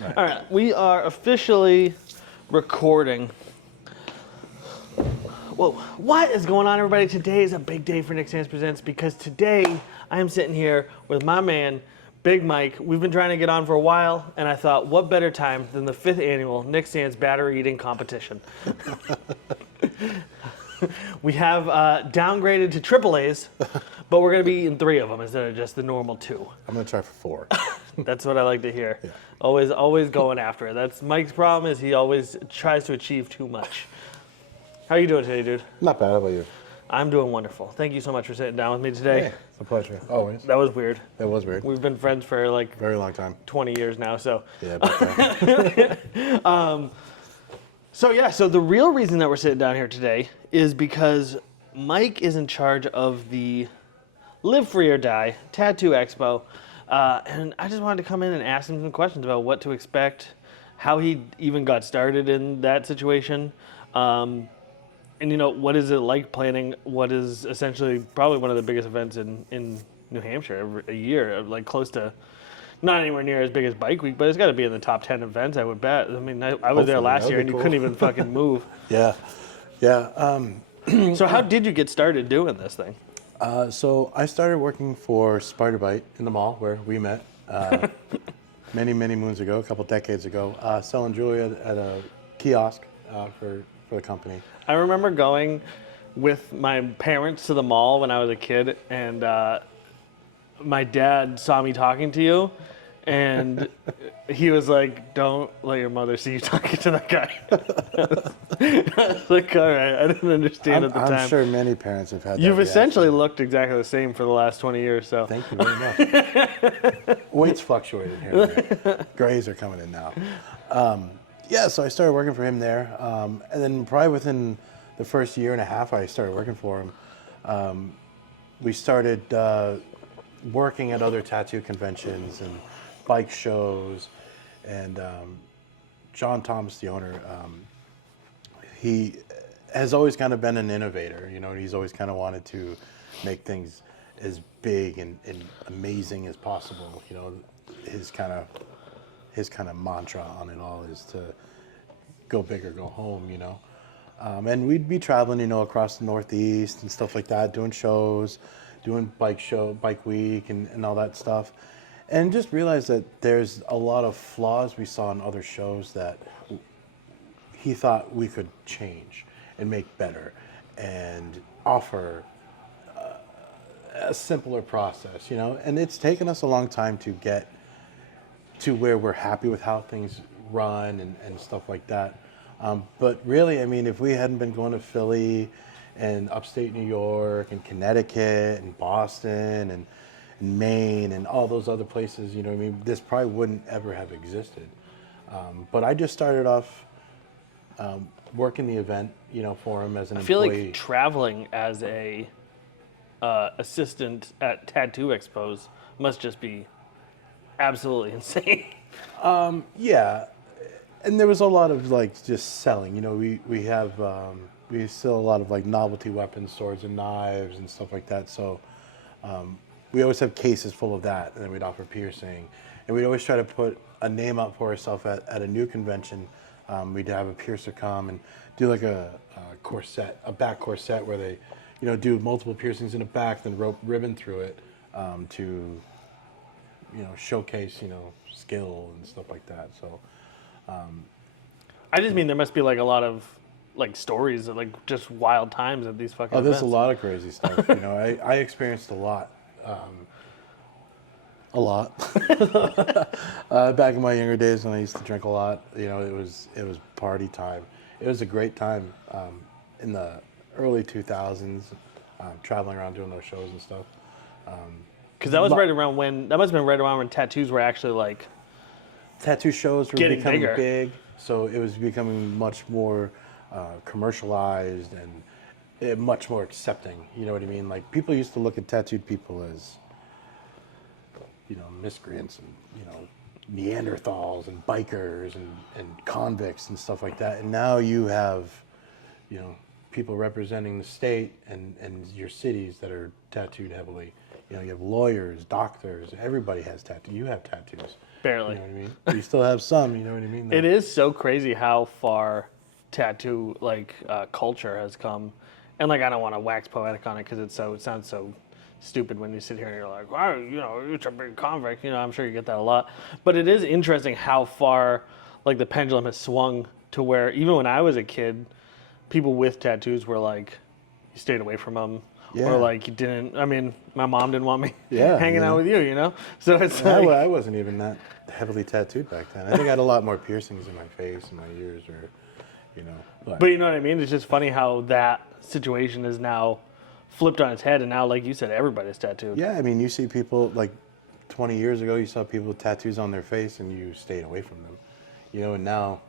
Right. All right, we are officially recording. Whoa, what is going on, everybody? Today is a big day for Nick Sands Presents because today I am sitting here with my man, Big Myke. We've been trying to get on for a while, and I thought, what better time than the 5th annual Nick Sands battery eating competition? We have downgraded to AAAs, but we're going to be eating 3 of them instead of just the normal 2. I'm gonna try for 4. That's what I like to hear. Yeah. Always going after it. That's Mike's problem, is he always tries to achieve too much. How are you doing today, dude? Not bad. How about you? I'm doing wonderful. Thank you so much for sitting down with me today. Hey, it's a pleasure. Always. That was weird. That was weird. We've been friends for like Very long time. 20 years now, so. Yeah. About that. So the real reason that we're sitting down here today is because Mike is in charge of the Live Free or Die Tattoo Expo. And I just wanted to come in and ask him some questions about what to expect, how he even got started in that situation. And what is it like planning what is essentially probably one of the biggest events in New Hampshire a year, like close to, not anywhere near as big as Bike Week, but it's got to be in the top 10 events, I would bet. I mean, I was there Hopefully, last that'd year be and you cool. couldn't even fucking move. Yeah. So how did you get started doing this thing? So I started working for Spider Bite in the mall where we met many moons ago, a couple decades ago, selling jewelry at a kiosk for the company. I remember going with my parents to the mall when I was a kid, and my dad saw me talking to you, and he was like, "Don't let your mother see you talking to that guy." I was like, all right, I didn't understand at the time. I'm sure many parents have had that You've reaction. essentially looked exactly the same for the last 20 years, so. Thank you very much. Weight's fluctuating here and there. Grays are coming in now. So I started working for him there. And then probably within the first year and a half I started working for him, we started working at other tattoo conventions and bike shows. And John Thomas, the owner, he has always kind of been an innovator. He's always kind of wanted to make things as big and amazing as possible. His kind of mantra on it all is to go big or go home. And we'd be traveling, across the Northeast and stuff like that, doing shows, doing bike week and all that stuff. And just realized that there's a lot of flaws we saw in other shows that he thought we could change and make better and offer a simpler process, And it's taken us a long time to get to where we're happy with how things run and stuff like that. But really, I mean, if we hadn't been going to Philly and upstate New York and Connecticut and Boston and Maine and all those other places, this probably wouldn't ever have existed. But I just started off working the event, for him as an employee. I feel like traveling as a assistant at tattoo expos must just be absolutely insane. Yeah, and there was a lot of just selling. We have we sell a lot of novelty weapons, swords and knives and stuff like that. So we always have cases full of that, and then we'd offer piercing, and we'd always try to put a name up for ourselves at a new convention. We'd have a piercer come and do a corset, a back corset where they, do multiple piercings in the back, then rope ribbon through it to, showcase, skill and stuff like that. So, I just mean there must be a lot of stories of just wild times at these fucking there's events. a lot of crazy stuff. I experienced a lot. Back in my younger days when I used to drink a lot, it was party time. It was a great time in the early 2000s, traveling around doing those shows and stuff. Because that was that must have been right around when tattoos were actually tattoo shows were getting becoming bigger. big, so it was becoming much more commercialized and much more accepting. You know what I mean? People used to look at tattooed people as miscreants and Neanderthals and bikers and convicts and stuff like that. And now you have people representing the state and your cities that are tattooed heavily. You know, you have lawyers, doctors. Everybody has tattoos. You have tattoos. Barely. You know what I mean? You still have some. You know what I mean? It is so crazy how far tattoo culture has come, and like I don't want to wax poetic on it because it sounds so stupid when you sit here and you're like, wow, you know, you're a big convict. You know, I'm sure you get that a lot, but it is interesting how far like the pendulum has swung to where even when I was a kid, people with tattoos were like, you stayed away from them. Yeah. Or like you didn't. I mean, my mom didn't want me Yeah, hanging you out know. with you. You know, so it's I, like, I wasn't even that heavily tattooed back then. I think I had a lot more piercings in my face and my ears, or, you know. but you know what I mean? It's just funny how that situation is now flipped on its head, and now, like you said, everybody's tattooed. Yeah, I mean, you see people like 20 years ago, you saw people with tattoos on their face and you stayed away from them. You know, and now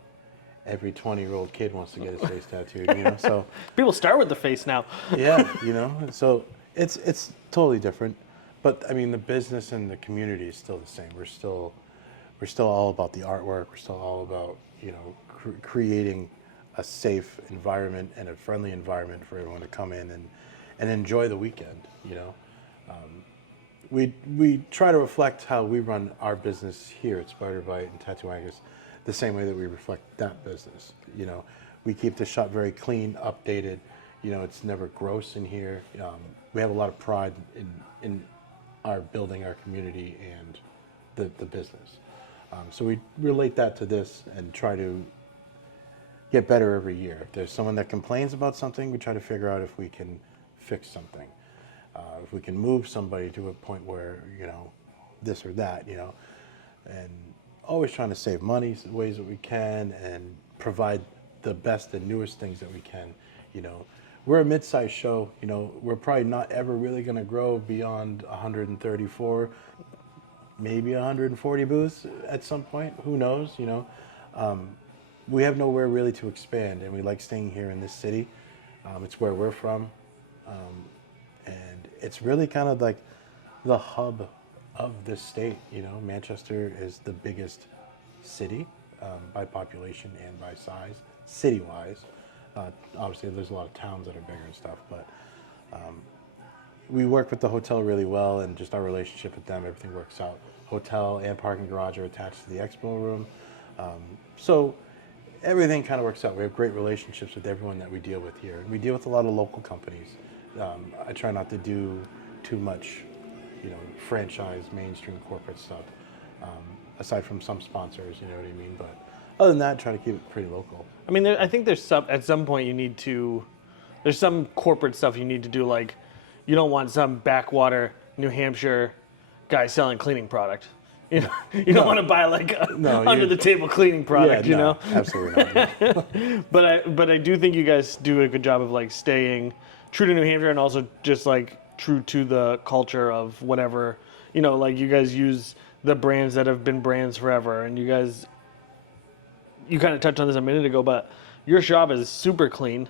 every 20-year-old kid wants to get his face tattooed, you know? So, People start with the face now. yeah, you know, so it's totally different. But I mean, the business and the community is still the same. We're still all about the artwork. We're still all about, you know, creating a safe environment and a friendly environment for everyone to come in and enjoy the weekend, you know? We try to reflect how we run our business here at Spider Bite and Tattoo Angus the same way that we reflect that business. You know, we keep the shop very clean, updated. You know, it's never gross in here. We have a lot of pride in our building our community and the business. So we relate that to this and try to get better every year. If there's someone that complains about something, we try to figure out if we can fix something. If we can move somebody to a point where, you know, this or that, you know, and always trying to save money ways that we can and provide the best and newest things that we can. You know, we're a mid-sized show. You know, we're probably not ever really going to grow beyond 134, maybe 140 booths at some point. Who knows? You know, we have nowhere really to expand, and we like staying here in this city. It's where we're from. And it's really kind of like the hub of this state. You know, Manchester is the biggest city by population and by size, city-wise. Obviously, there's a lot of towns that are bigger and stuff, but we work with the hotel really well, and just our relationship with them, everything works out. Hotel and parking garage are attached to the expo room. So everything kind of works out. We have great relationships with everyone that we deal with here. And we deal with a lot of local companies. I try not to do too much, you know, franchise, mainstream corporate stuff, aside from some sponsors, you know what I mean? But other than that, try to keep it pretty local. I mean, I think there's at some point there's some corporate stuff you need to do. Like, you don't want some backwater New Hampshire guy selling cleaning product. You know, you don't want to buy like a under the table cleaning product. Yeah, you know, absolutely not. No. but I do think you guys do a good job of like staying true to New Hampshire and also just like true to the culture of whatever, you know, like you guys use the brands that have been brands forever, and you kind of touched on this a minute ago, but your shop is super clean.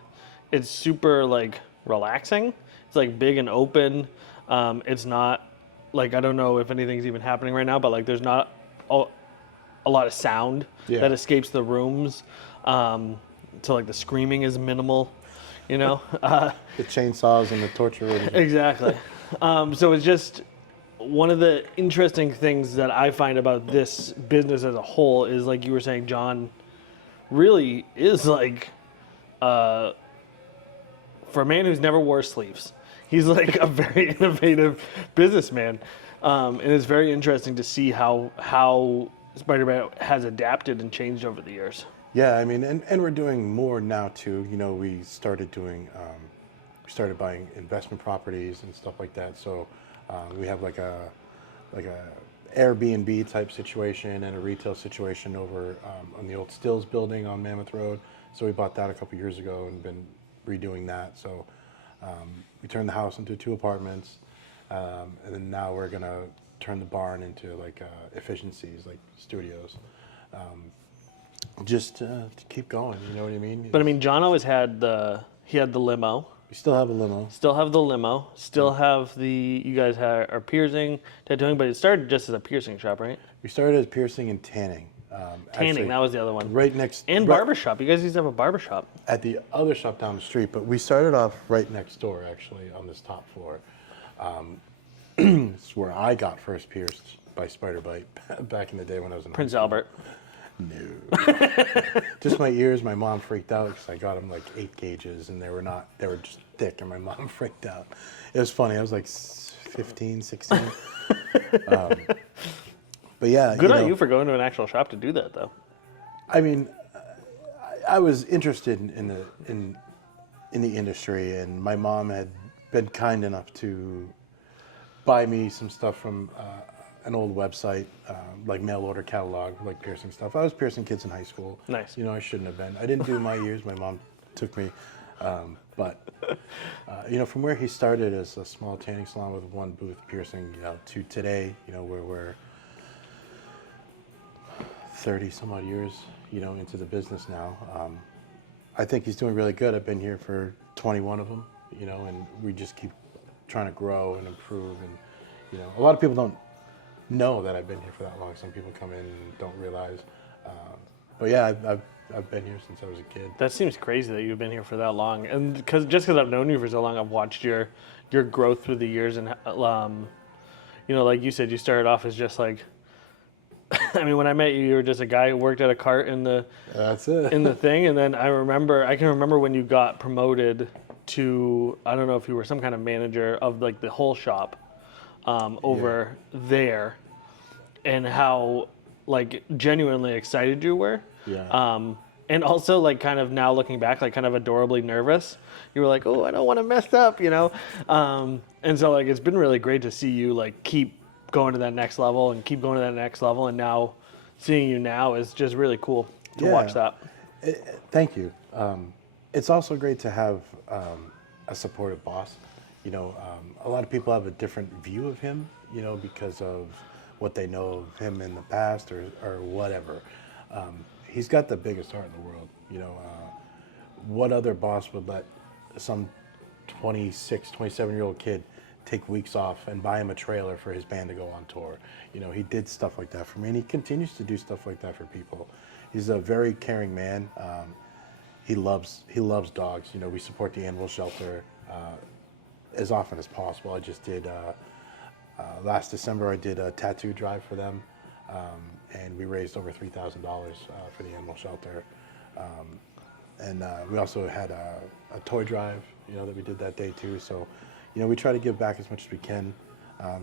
It's super like relaxing. It's like big and open. It's not like, I don't know if anything's even happening right now, but like there's not a lot of sound that escapes the rooms. So like the screaming is minimal, you know? The chainsaws and the torture rooms. Exactly. So it's just one of the interesting things that I find about this business as a whole is, like you were saying, John really is like, for a man who's never wore sleeves, he's like a very innovative businessman. And it's very interesting to see how Spider-Man has adapted and changed over the years. Yeah, I mean, and we're doing more now too. You know, we started buying investment properties and stuff like that. So we have like a Airbnb type situation and a retail situation over on the old Stills building on Mammoth Road. So we bought that a couple years ago and been redoing that. So we turned the house into 2 apartments, and then now we're gonna turn the barn into like efficiencies, like studios. Just to keep going, you know what I mean? But I mean, John always had the limo. We still have a limo. Still have the limo. Still have you guys are piercing, tattooing, but it started just as a piercing shop, right? We started as piercing and tanning. Tanning, Actually, that was the other one. right next. And right barbershop. You guys used to have a barbershop. at the other shop down the street, but we started off right next door, actually, on this top floor. It's where I got first pierced by spider bite back in the day when I was in Prince high school. Albert. No. Just my ears. My mom freaked out because I got them like 8 gauges and they were just thick, and my mom freaked out. It was funny. I was like 15, 16. But yeah. Good on you for going to an actual shop to do that, though. I mean, I was interested in the industry, and my mom had been kind enough to buy me some stuff from an old website, like mail order catalog, like piercing stuff. I was piercing kids in high school. Nice. You know, I shouldn't have been. I didn't do my ears. My mom took me. But, you know, from where he started as a small tanning salon with one booth piercing, you know, to today, you know, where we're 30 some odd years, you know, into the business now. I think he's doing really good. I've been here for 21 of them, you know, and we just keep trying to grow and improve. And, you know, a lot of people don't know that I've been here for that long. Some people come in and don't realize. But yeah, I've been here since I was a kid. That seems crazy that you've been here for that long, and because I've known you for so long, I've watched your growth through the years, and you know, like you said, you started off as just like, I mean, when I met you, you were just a guy who worked at a cart in the That's it. in the thing, and then I can remember when you got promoted to, I don't know if you were some kind of manager of like the whole shop over there, and how like genuinely excited you were. Yeah. And also, like, kind of now looking back, like, kind of adorably nervous. You were like, oh, I don't want to mess up, you know? And so, like, it's been really great to see you, like, keep going to that next level and keep going to that next level. And now seeing you now is just really cool to watch that. Thank you. It's also great to have a supportive boss. You know, a lot of people have a different view of him, you know, because of what they know of him in the past or whatever. He's got the biggest heart in the world. You know, what other boss would let some 26, 27-year-old kid take weeks off and buy him a trailer for his band to go on tour? You know, he did stuff like that for me, and he continues to do stuff like that for people. He's a very caring man. He loves dogs. You know, we support the animal shelter as often as possible. I just did last December. I did a tattoo drive for them. And we raised over $3,000 for the animal shelter. And we also had a toy drive, you know, that we did that day too. So, you know, we try to give back as much as we can.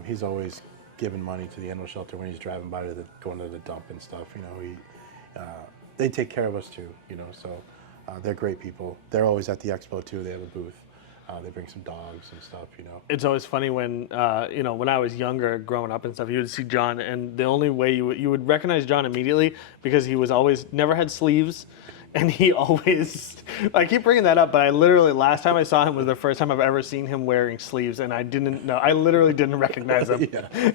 He's always given money to the animal shelter when he's driving by going to the dump and stuff. You know, they take care of us too, you know, so they're great people. They're always at the expo too. They have a booth. They bring some dogs and stuff, you know. It's always funny when, you know, when I was younger, growing up and stuff, you would see John, and the only way you would recognize John immediately because he was always never had sleeves, and he always. I keep bringing that up, but I literally last time I saw him was the first time I've ever seen him wearing sleeves, and I didn't know. I literally didn't recognize him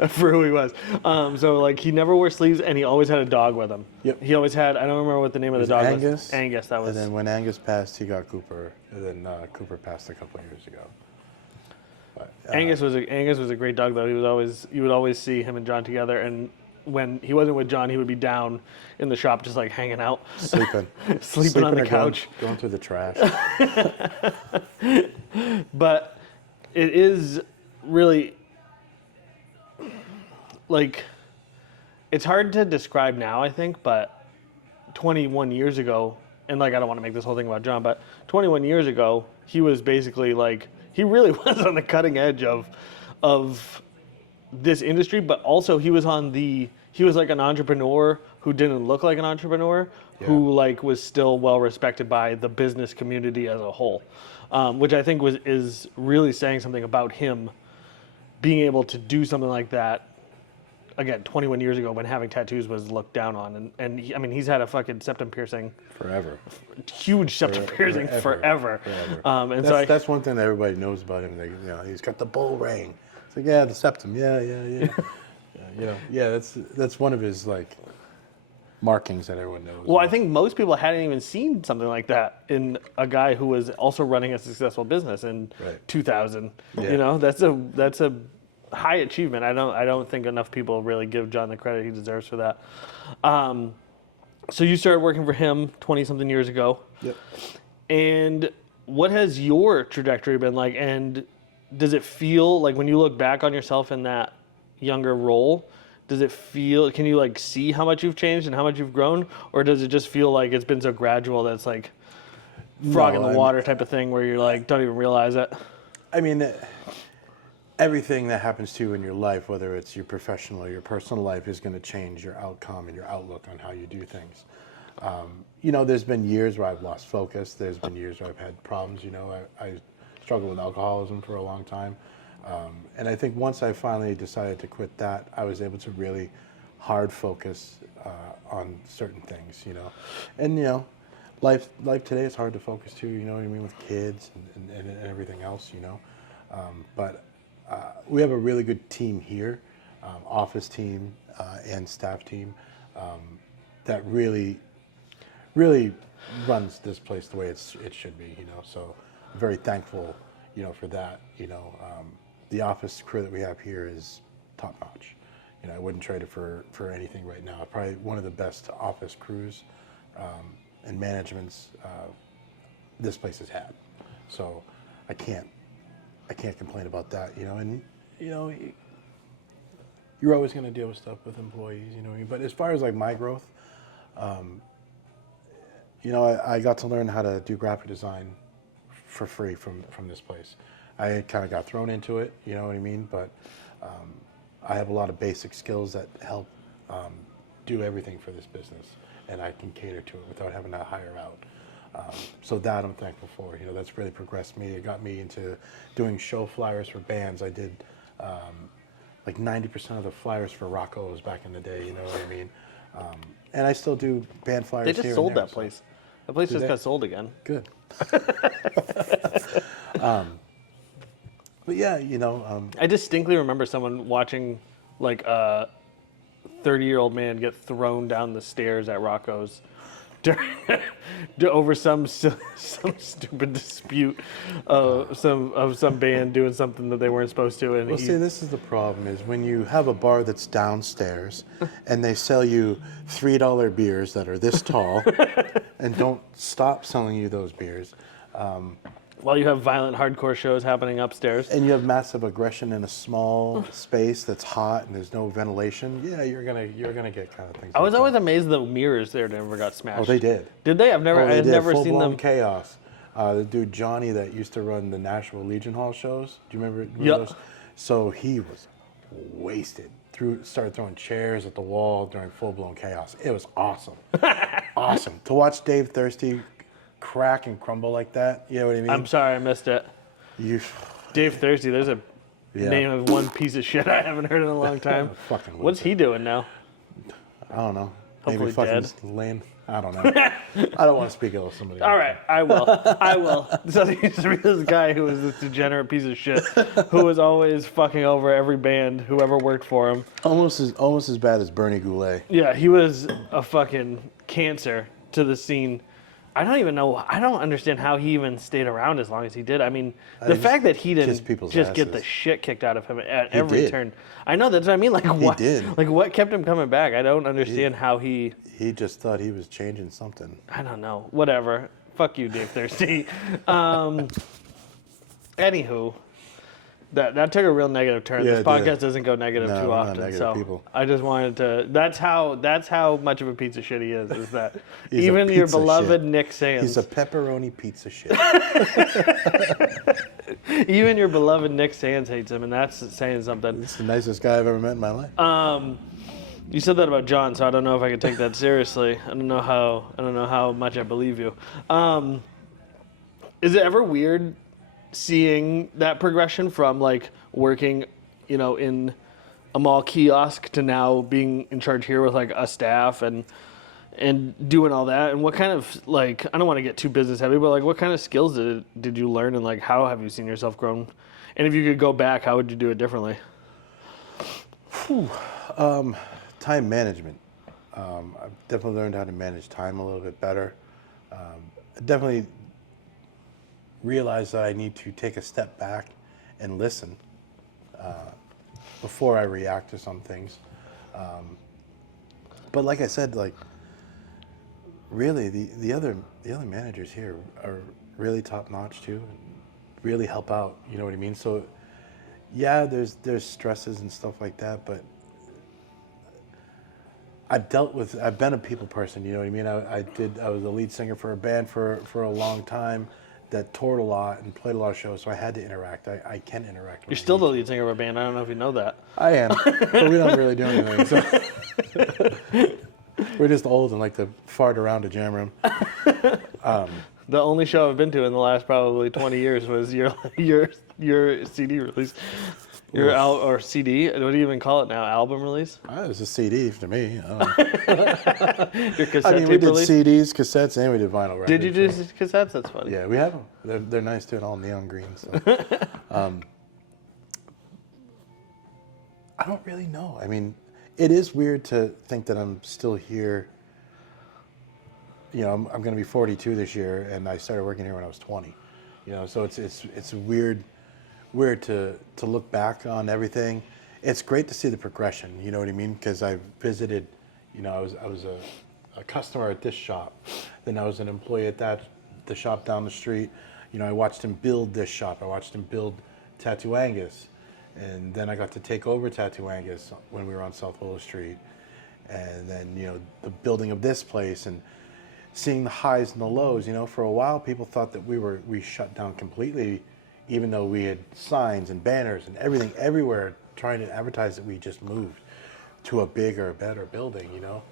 for who he was. So like he never wore sleeves, and he always had a dog with him. Yep. He always had. I don't remember what the name of the dog Angus. was. Angus. That was. And then when Angus passed, he got Cooper. And then Cooper passed a couple of years ago. But, Angus was a great dog though. You would always see him and John together, and when he wasn't with John, he would be down in the shop just like hanging out, sleeping on the or couch, going through the trash. But it is really like it's hard to describe now, I think, but 21 years ago, and like I don't want to make this whole thing about John, but 21 years ago, he was basically like he really was on the cutting edge of this industry, but also he was like an entrepreneur who didn't look like an entrepreneur, who like was still well respected by the business community as a whole, which I think is really saying something about him being able to do something like that. Again, 21 years ago when having tattoos was looked down on, and I mean he's had a fucking septum piercing Forever. Huge septum piercing forever. And that's one thing that everybody knows about him. They, you know, he's got the bull ring. It's like, yeah, the septum. Yeah. You know, that's one of his like markings that everyone knows. Well, I think most people hadn't even seen something like that in a guy who was also running a successful business in 2000. Yeah. You know, that's a high achievement. I don't think enough people really give John the credit he deserves for that. So you started working for him 20-something years ago. Yep. And what has your trajectory been like? And does it feel like when you look back on yourself in that younger role, does it feel, can you like see how much you've changed and how much you've grown? Or does it just feel like it's been so gradual that it's like frog in the water type of thing where you're like, don't even realize it? I mean, everything that happens to you in your life, whether it's your professional or your personal life, is going to change your outcome and your outlook on how you do things. You know, there's been years where I've lost focus. There's been years where I've had problems. You know, I struggled with alcoholism for a long time. And I think once I finally decided to quit that, I was able to really hard focus on certain things, you know. And, you know, life today is hard to focus too, you know what I mean, with kids and everything else, you know. But we have a really good team here, office team and staff team, that really runs this place the way it should be, you know. So I'm very thankful, you know, for that, you know. The office crew that we have here is top notch. You know, I wouldn't trade it for anything right now. Probably one of the best office crews and managements this place has had. So I can't complain about that, you know. And you know, you're always going to deal with stuff with employees, you know. But as far as like my growth, you know, I got to learn how to do graphic design for free from this place. I kind of got thrown into it, you know what I mean? But I have a lot of basic skills that help do everything for this business, and I can cater to it without having to hire out. So that I'm thankful for. You know, that's really progressed me. It got me into doing show flyers for bands. I did like 90% of the flyers for Rocco's back in the day, you know what I mean? And I still do band flyers here. They just sold that so. place. That place just got sold again. Good. But yeah, you know. I distinctly remember someone watching like a 30-year-old man get thrown down the stairs at Rocco's over some stupid dispute of some band doing something that they weren't supposed to. And Well, see, this is the problem: is when you have a bar that's downstairs, and they sell you $3 beers that are this tall, and don't stop selling you those beers. While you have violent hardcore shows happening upstairs. And you have massive aggression in a small space that's hot and there's no ventilation. Yeah, you're gonna get kind of things. I was like always amazed the mirrors there never got smashed. Oh, they did. Did they? I had never seen Full-blown them. chaos. The dude Johnny that used to run the Nashville Legion Hall shows. Do you remember Yep. those? So he was wasted. Started throwing chairs at the wall during full-blown chaos. It was awesome. Awesome. To watch Dave Thirsty crack and crumble like that, you know what I mean? I'm sorry I missed it. Dave Thirsty, there's a name of one piece of shit I haven't heard in a long time. Fucking What's he doing now? I don't know. Hopefully Maybe fucking dead. just laying. I don't know. I don't want to speak ill of somebody. All right, I will. I will. So he's this guy who was this degenerate piece of shit who was always fucking over every band, whoever worked for him. Almost as bad as Bernie Goulet. Yeah, he was a fucking cancer to the scene. I don't even know. I don't understand how he even stayed around as long as he did. I mean, the fact that he didn't just get the shit kicked out of him at every turn. I know, that's what I mean. Like what? He did. Like what kept him coming back? I don't understand how he. He just thought he was changing something. I don't know. Whatever. Fuck you, Dave Thirsty. Anywho. That took a real negative turn. Yeah, This podcast doesn't go negative too we're not often, negative so people. I just wanted to. That's how much of a piece of shit he is. Is that He's even a your pizza beloved shit. Nick Sands? He's a pepperoni pizza shit. Even your beloved Nick Sands hates him, and that's saying something. He's the nicest guy I've ever met in my life. You said that about John, so I don't know if I can take that seriously. I don't know how much I believe you. Is it ever weird seeing that progression from like working, you know, in a mall kiosk to now being in charge here with like a staff and doing all that? And what kind of, like, I don't want to get too business heavy, but like what kind of skills did you learn, and like how have you seen yourself grown? And if you could go back, how would you do it differently? Time management. I've definitely learned how to manage time a little bit better. I definitely realized that I need to take a step back and listen before I react to some things. But like I said, like really the other managers here are really top notch too, and really help out. You know what I mean? So Yeah, there's stresses and stuff like that, but I've been a people person, you know what I mean? I was the lead singer for a band for a long time that toured a lot and played a lot of shows, so I had to interact. I can interact. You're still the lead singer of a band. I don't know if you know that. I am, but we don't really do anything. So we're just old and like to fart around a jam room. The only show I've been to in the last probably 20 years was your CD release. Or CD, what do you even call it now? Album release? It was a CD to me. I don't know. Your cassette I mean, we tape did release? CDs, cassettes, and we did vinyl records. Did you do so- cassettes? That's funny. Yeah, we have them. They're nice too, and all neon green. So. I don't really know. I mean, it is weird to think that I'm still here. You know, I'm going to be 42 this year, and I started working here when I was 20. You know, so it's weird to look back on everything. It's great to see the progression. You know what I mean? Because I visited. You know, I was a customer at this shop, then I was an employee at the shop down the street. You know, I watched him build this shop. I watched him build Tattoo Angus, and then I got to take over Tattoo Angus when we were on South Willow Street, and then you know the building of this place and seeing the highs and the lows. You know, for a while people thought that we shut down completely, even though we had signs and banners and everything everywhere trying to advertise that we just moved to a bigger, better building. You know,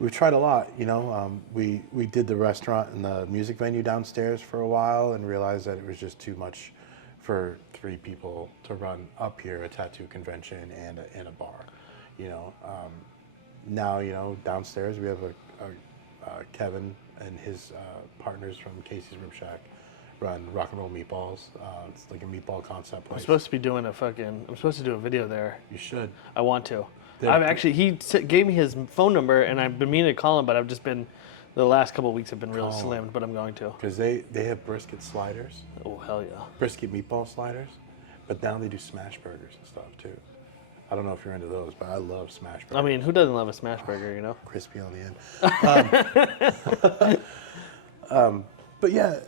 we've tried a lot. You know, we did the restaurant and the music venue downstairs for a while and realized that it was just too much for 3 people to run up here, a tattoo convention and a bar. You know, now you know downstairs we have a Kevin and his partners from Casey's Rib Shack run Rock and Roll Meatballs. It's like a meatball concept place. I'm supposed to be doing I'm supposed to do a video there. You should. I want to. They're- I've actually, gave me his phone number, and I've been meaning to call him, but I've just been, the last couple of weeks have been really slammed, but I'm going to. Because they have brisket sliders, Oh, hell yeah. brisket meatball sliders, but now they do smash burgers and stuff too. I don't know if you're into those, but I love smash burgers. I mean, who doesn't love a smash burger, you know? Crispy on the end. But yeah,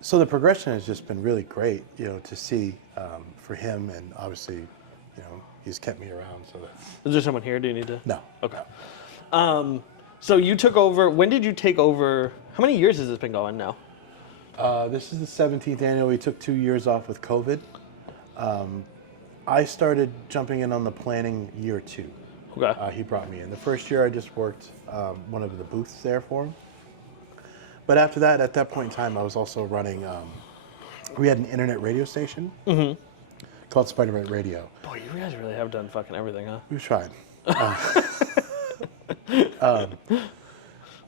so the progression has just been really great, you know, to see for him, and obviously, you know, he's kept me around. So that Is there someone here? Do you need to? no, Okay. So you took over, when did you take over, how many years has this been going now? This is the 17th annual. We took 2 years off with COVID. I started jumping in on the planning year 2. Okay. He brought me in. The first year I just worked one of the booths there for him. But after that, at that point in time, I was also running, we had an internet radio station called Spider-Man Radio. Boy, you guys really have done fucking everything, huh? We've tried.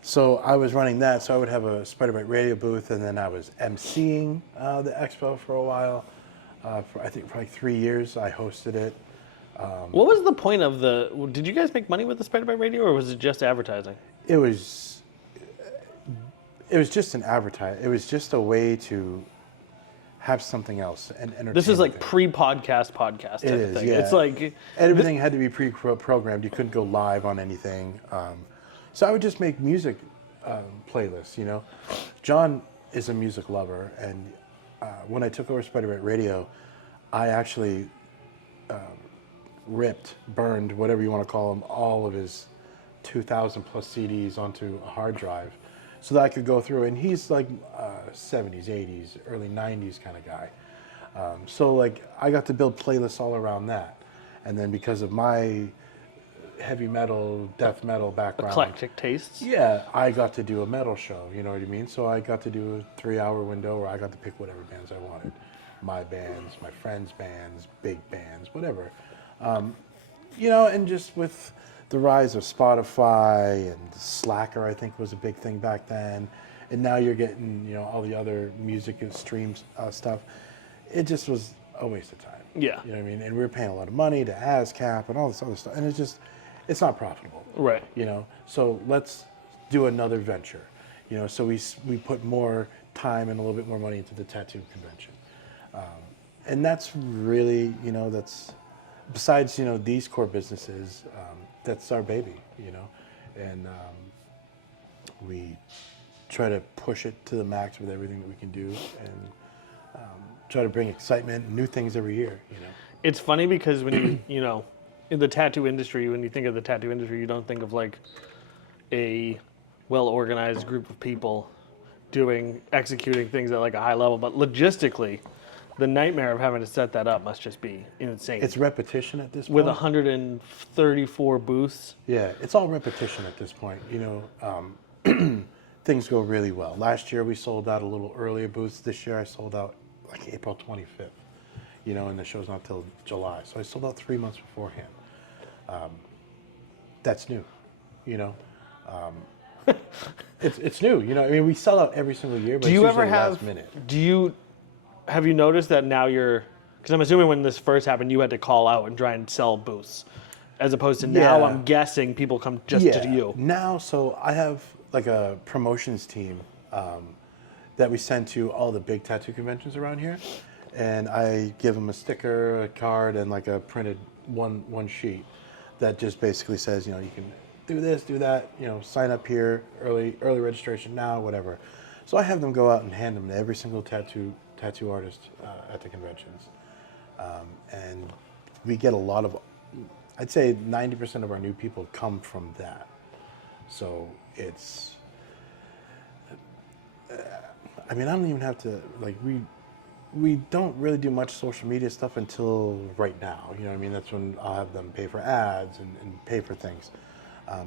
So I was running that, so I would have a Spider-Man Radio booth, and then I was emceeing the expo for a while. For I think for like 3 years, I hosted it. What was the point of did you guys make money with the Spider-Man Radio, or was it just advertising? It was just an advertise. It was just a way to have something else and entertain. This is like thing. pre-podcast type It of is, thing. yeah. It's like Everything had to be pre-programmed. You couldn't go live on anything. So I would just make music playlists, you know. John is a music lover, and when I took over Spider-Man Radio, I actually burned, whatever you want to call them, all of his 2,000 plus CDs onto a hard drive so that I could go through. And he's like 70s, 80s, early 90s kind of guy. So like I got to build playlists all around that. And then because of my heavy metal, death metal background. eclectic tastes. Yeah, I got to do a metal show, you know what I mean? So I got to do a 3-hour window where I got to pick whatever bands I wanted. My bands, my friends' bands, big bands, whatever. You know, and just with the rise of Spotify and Slacker, I think was a big thing back then. And now you're getting, you know, all the other music and streams stuff. It just was a waste of time. Yeah. You know what I mean? And we were paying a lot of money to ASCAP and all this other stuff. And it's not profitable. Right. You know, so let's do another venture. You know, so we put more time and a little bit more money into the tattoo convention. And that's really, you know, that's, besides, you know, these core businesses, that's our baby, you know. And we try to push it to the max with everything that we can do. try to bring excitement and new things every year, you know. It's funny because when you, in the tattoo industry, when you think of the tattoo industry, you don't think of like a well-organized group of people executing things at like a high level, but logistically, the nightmare of having to set that up must just be insane. It's repetition at this point. With 134 booths. Yeah, it's all repetition at this point. You know, things go really well. Last year we sold out a little earlier booths. This year I sold out like April 25th. You know, and the show's not till July, so I sold out 3 months beforehand. That's new. You know, it's new. You know, I mean, we sell out every single year, but Do you it's ever usually have? last minute. Have you noticed that now because I'm assuming when this first happened, you had to call out and try and sell booths, as opposed to now. Yeah. I'm guessing people come just to you. Now, so I have like a promotions team that we send to all the big tattoo conventions around here, and I give them a sticker, a card, and like a printed one sheet that just basically says, you know, you can do this, do that, you know, sign up here, early registration now, whatever. So I have them go out and hand them to every single tattoo artist at the conventions, and we get a lot of, I'd say 90% of our new people come from that. So it's, I mean, I don't even have to, like, we don't really do much social media stuff until right now. You know what I mean? That's when I'll have them pay for ads and pay for things.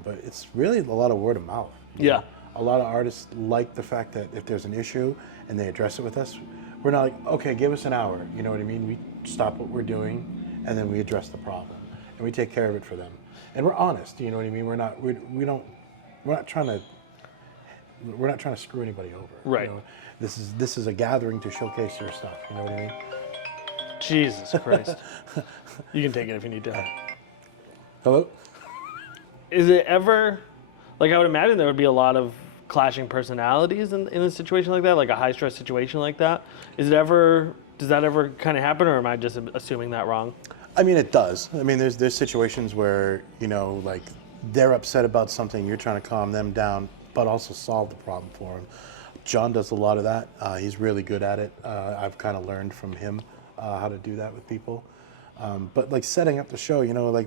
But it's really a lot of word of mouth. You know? A lot of artists like the fact that if there's an issue and they address it with us, we're not like, okay, give us an hour. You know what I mean? We stop what we're doing and then we address the problem and we take care of it for them. And we're honest. You know what I mean? We're not trying to screw anybody over. Right. You know? This is a gathering to showcase your stuff. You know what I mean? Jesus Christ. You can take it if you need to. Hello? Is it ever, like, I would imagine there would be a lot of clashing personalities in a situation like that, like a high stress situation like that. Does that ever kind of happen, or am I just assuming that wrong? I mean, it does. I mean, there's situations where, you know, like they're upset about something, you're trying to calm them down, but also solve the problem for them. John does a lot of that. He's really good at it. I've kind of learned from him how to do that with people. But like setting up the show, you know, like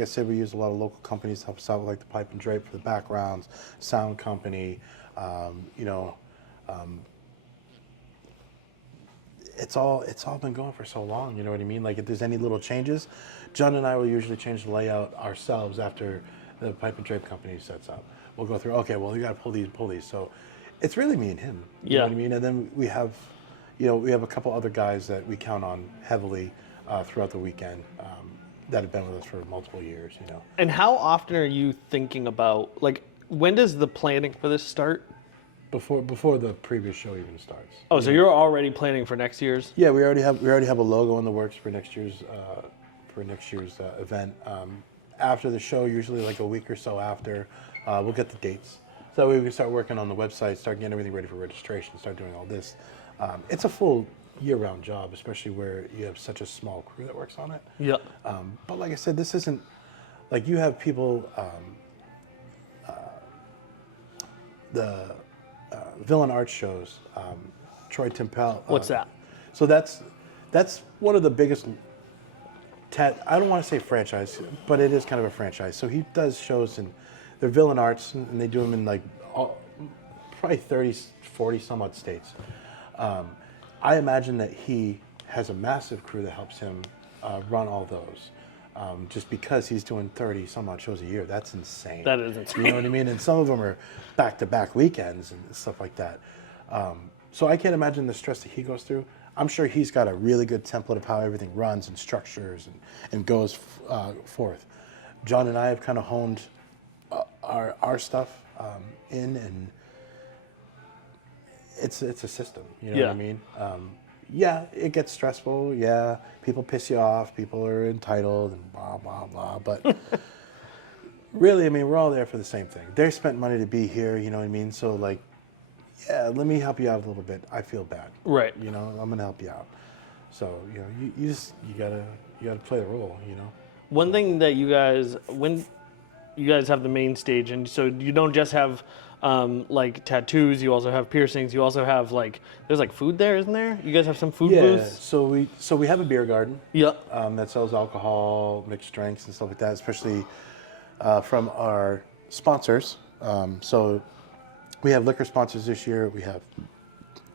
I said, we use a lot of local companies to help us out with like the pipe and drape for the backgrounds, sound company, you know, it's all been going for so long, you know what I mean? Like if there's any little changes, John and I will usually change the layout ourselves after the pipe and drape company sets up. We'll go through, okay, well, you got to pull these. So it's really me and him, you know what I mean? And then we have a couple other guys that we count on heavily throughout the weekend that have been with us for multiple years, you know. And how often are you thinking about, like, when does the planning for this start? Before the previous show even starts. Oh, so you're already planning for next year's? Yeah, we already have a logo in the works for next year's event. After the show, usually like a week or so after, we'll get the dates. So we can start working on the website, start getting everything ready for registration, start doing all this. It's a full year-round job, especially where you have such a small crew that works on it. Yeah. But like I said, this isn't like you have people. The Villain Arts shows, Troy Timpel. What's that? So that's one of the biggest. I don't want to say franchise, but it is kind of a franchise. So he does shows in they're Villain Arts, and they do them in like probably 30, 40 some odd states. I imagine that he has a massive crew that helps him run all those. Just because he's doing 30 some odd shows a year, that's insane. That is insane. You know what I mean? And some of them are back-to-back weekends and stuff like that. So I can't imagine the stress that he goes through. I'm sure he's got a really good template of how everything runs and structures and goes forth. John and I have kind of honed our stuff in, and it's a system. You know what I mean? Yeah, it gets stressful. Yeah, people piss you off. People are entitled and blah, blah, blah. But really, I mean, we're all there for the same thing. They spent money to be here, you know what I mean? So, like, yeah, let me help you out a little bit. I feel bad. Right. You know, I'm going to help you out. So, you know, you gotta play the role, you know? One thing that when you guys have the main stage, and so you don't just have like tattoos. You also have piercings. You also have like there's like food there, isn't there? You guys have some food Yeah. booths. So we have a beer garden. Yep. That sells alcohol, mixed drinks, and stuff like that, especially from our sponsors. So we have liquor sponsors this year. We have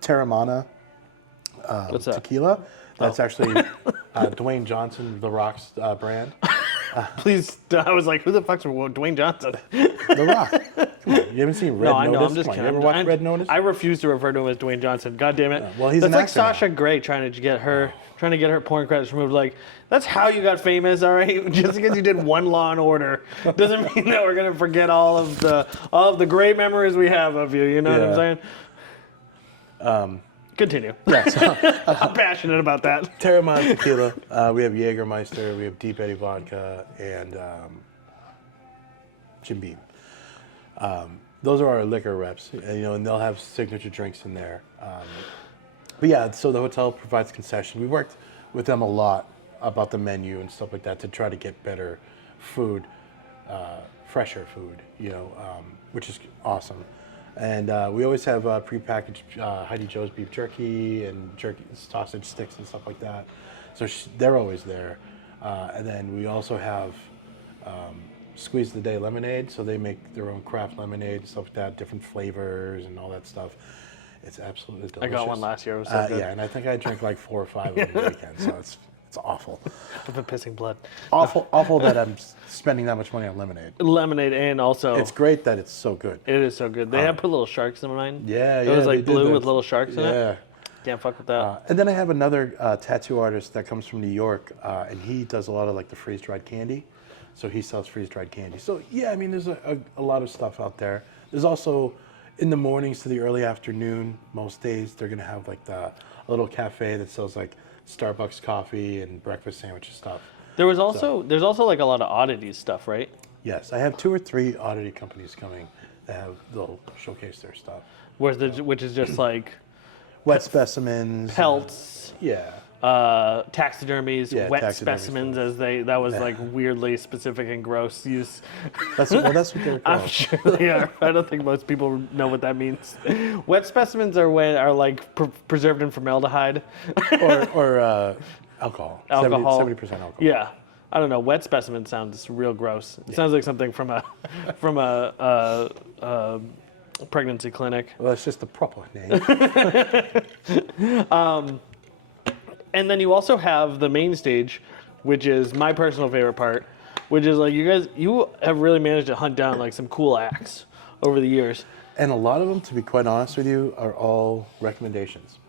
Terramana What's that? Tequila. That's actually Dwayne Johnson, The Rock's brand. Please, I was like, who the fuck's Dwayne Johnson? The Rock. Come on, you haven't seen Red No, I Notice? know. I'm just Come on, kidding. you ever watch Red Notice? I refuse to refer to him as Dwayne Johnson. God damn it. well, he's That's an like actor now. Sasha Grey trying to get her porn credits removed. Like, that's how you got famous, all right? Just because you did one Law and Order doesn't mean that we're gonna forget all of the great memories we have of you. You know what I'm saying? Continue. Yeah, so I'm passionate about that. Terramana Tequila. We have Jägermeister. We have Deep Eddy Vodka and Jim Beam. Those are our liquor reps, and they'll have signature drinks in there. But yeah, so the hotel provides concession. We worked with them a lot about the menu and stuff like that to try to get better food, fresher food, which is awesome. And we always have prepackaged Heidi Joe's beef jerky and jerky sausage sticks and stuff like that. So they're always there. And then we also have Squeeze the Day lemonade. So they make their own craft lemonade and stuff like that, different flavors and all that stuff. It's absolutely delicious. I got one last year. It was so good. Yeah, and I think I drank like 4 or 5 on the weekend. So it's awful. I've been pissing blood. Awful that I'm spending that much money on lemonade. Lemonade and also It's great that it's so good. it is so good. They have put little sharks in mine. Yeah, It was they like did blue that. with little sharks in it. Yeah. Can't fuck with that. And then I have another tattoo artist that comes from New York, and he does a lot of like the freeze-dried candy. So he sells freeze-dried candy. So yeah, I mean, there's a lot of stuff out there. There's also in the mornings to the early afternoon, most days they're gonna have like a little cafe that sells like Starbucks coffee and breakfast sandwiches stuff. There's also like a lot of oddities stuff, right? Yes, I have 2 or 3 oddity companies coming that they'll showcase their stuff. Which is just like Wet specimens. pelts, Yeah. taxidermies, Yeah, wet taxidermy specimens, that was like weirdly specific and gross use. That's what they're I'm called. sure they are. I don't think most people know what that means. Wet specimens are like preserved in formaldehyde. or alcohol. Alcohol. 70% alcohol. Yeah, I don't know. Wet specimen sounds real gross. It sounds like something from a pregnancy clinic. Well, that's just the proper name. And then you also have the main stage, which is my personal favorite part, which is like you have really managed to hunt down like some cool acts over the years. And a lot of them, to be quite honest with you, are all recommendations.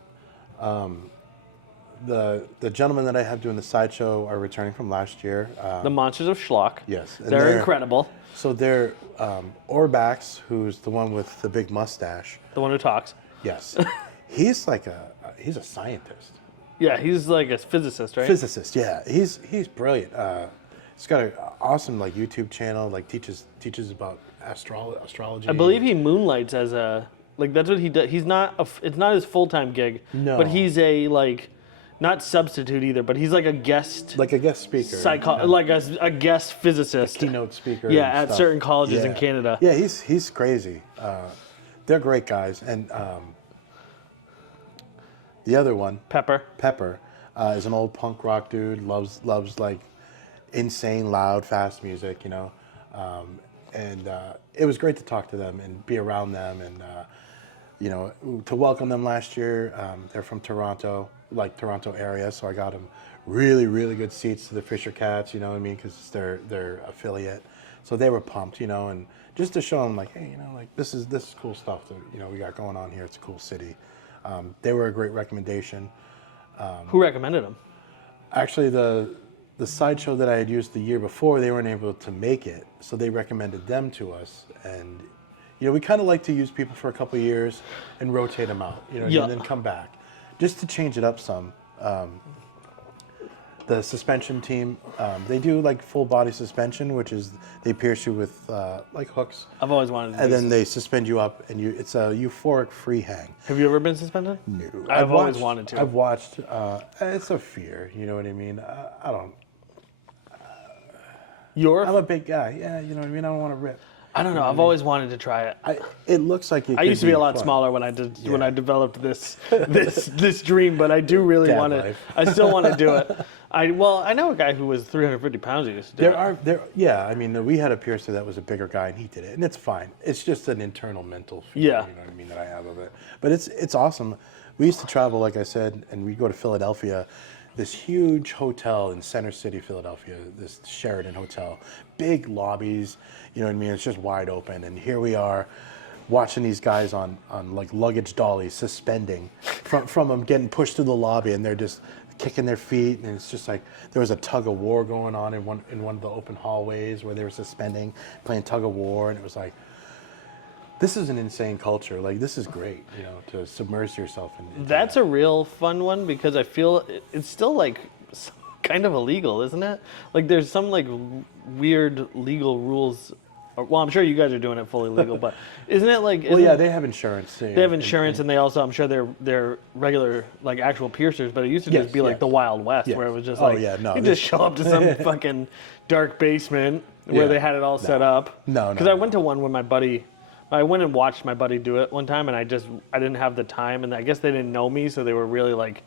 The gentlemen that I have doing the sideshow are returning from last year. The Monsters of Schlock. Yes. and They're incredible. So they're Orbax, who's the one with the big mustache. The one who talks. Yes. He's like he's a scientist. Yeah, he's like a physicist, right? Physicist, yeah. He's brilliant. He's got an awesome like YouTube channel, like teaches about astrology. I believe he moonlights as that's what he does. He's not it's not his full-time gig. No. But he's a not substitute either, but he's like a guest like a guest speaker. like a guest physicist. Keynote speaker. Yeah, and at stuff. certain colleges in Yeah. Canada. Yeah, he's crazy. They're great guys. And the other one, Pepper. is an old punk rock dude. Loves like insane, loud, fast music. And it was great to talk to them and be around them and to welcome them last year. They're from Toronto, like Toronto area, so I got them really, really good seats to the Fisher Cats. You know what I mean? Because it's their affiliate. So they were pumped, and just to show them like, hey, like this is cool stuff that we got going on here. It's a cool city. They were a great recommendation. Who recommended him? Actually, the sideshow that I had used the year before, they weren't able to make it, so they recommended them to us. And we kind of like to use people for a couple of years and rotate them out, and then come back, just to change it up some. The suspension team, they do like full body suspension, which is they pierce you with like hooks. I've always wanted to do And then they suspend you up, and it's a euphoric free hang. Have you ever been suspended? No. I've always wanted to. I've watched. It's a fear, you know what I mean? I don't. I'm a big guy, yeah, you know what I mean? I don't want to rip. I don't know. I've always wanted to try it. It looks like it I could used to be a lot fun. smaller when I developed this dream, but I do really Dad want to. life. I still want to do it. I know a guy who was 350 pounds who used to do it. Yeah. I mean, we had a piercer that was a bigger guy, and he did it, and it's fine. It's just an internal mental feeling, Yeah. you know what I mean, that I have of it. But it's awesome. We used to travel, like I said, and we go to Philadelphia. This huge hotel in Center City, Philadelphia, this Sheraton Hotel, big lobbies, you know what I mean? It's just wide open, and here we are, watching these guys on like luggage dollies suspending from them getting pushed through the lobby, and they're just kicking their feet, and it's just like there was a tug of war going on in one of the open hallways where they were suspending, playing tug of war, and it was like, this is an insane culture. Like, this is great, you know, to submerge yourself in. That's a real fun one because I feel it's still like kind of illegal, isn't it? Like there's some like weird legal rules. Well, I'm sure you guys are doing it fully legal, but isn't it like? Well, yeah, they have insurance. They have insurance, and they also, I'm sure they're regular like actual piercers, but it used to just be like the Wild West, where it was just like you just show up to some fucking dark basement where they had it all set up. No. Because I went to one with my buddy. I went and watched my buddy do it one time, and I didn't have the time, and I guess they didn't know me, so they were really like,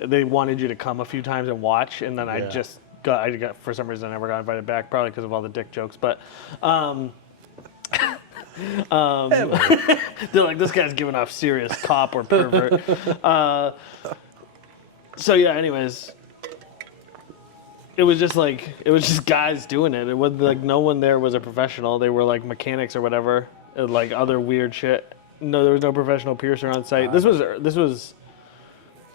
they wanted you to come a few times and watch, and then I got for some reason I never got invited back, probably because of all the dick jokes, but they're like, this guy's giving off serious cop or pervert. So yeah, anyways, it was just guys doing it. It was like no one there was a professional. They were like mechanics or whatever. Like other weird shit. No, there was no professional piercer on site. This was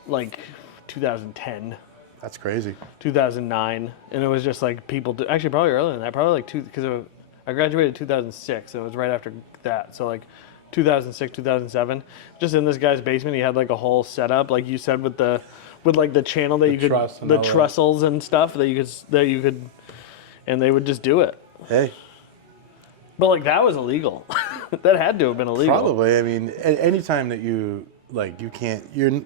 like 2010, That's crazy. 2009, and it was just like people. Actually, probably earlier than that. Probably like because I graduated in 2006, and it was right after that. So like 2006, 2007. Just in this guy's basement, he had like a whole setup, like you said, with like the channel that you could, the trussels and stuff that you could, and they would just do it. Hey. But like that was illegal. That had to have been illegal. Probably. I mean, any time that you're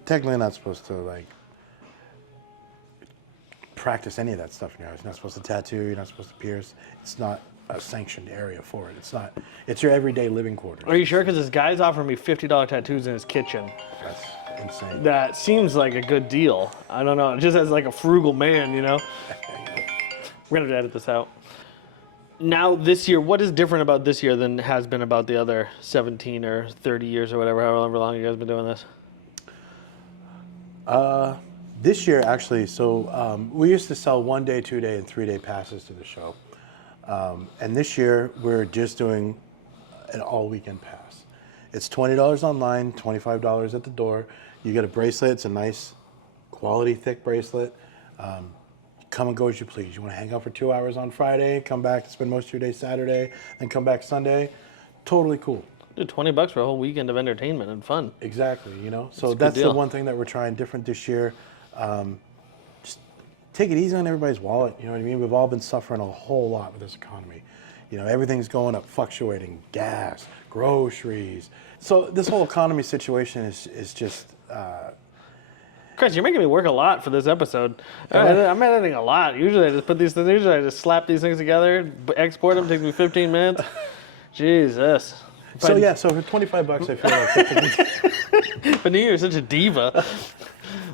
technically not supposed to like practice any of that stuff in your house. You're not supposed to tattoo. You're not supposed to pierce. It's not a sanctioned area for it. It's not. It's your everyday living quarters. Are you sure? Because this guy's offering me $50 tattoos in his kitchen. That's insane. That seems like a good deal. I don't know. Just as like a frugal man, you know. We're gonna have to edit this out. Now, this year, what is different about this year than has been about the other 17 or 30 years or whatever, however long you guys have been doing this? This year, actually, so we used to sell 1 day, 2 day, and 3 day passes to the show. And this year, we're just doing an all weekend pass. It's $20 online, $25 at the door. You get a bracelet. It's a nice, quality, thick bracelet. Come and go as you please. You want to hang out for 2 hours on Friday, come back, spend most of your day Saturday, then come back Sunday. Totally cool. Dude, $20 for a whole weekend of entertainment and fun. Exactly, you know. So that's the one thing that we're trying different this year. Just take it easy on everybody's wallet. You know what I mean? We've all been suffering a whole lot with this economy. You know, everything's going up, fluctuating, gas, groceries. So this whole economy situation is just. Chris, you're making me work a lot for this episode. I'm editing a lot. Usually I just put these things. Usually I just slap these things together, export them. Takes me 15 minutes. Jesus. So for $25, I feel like. But you're such a diva.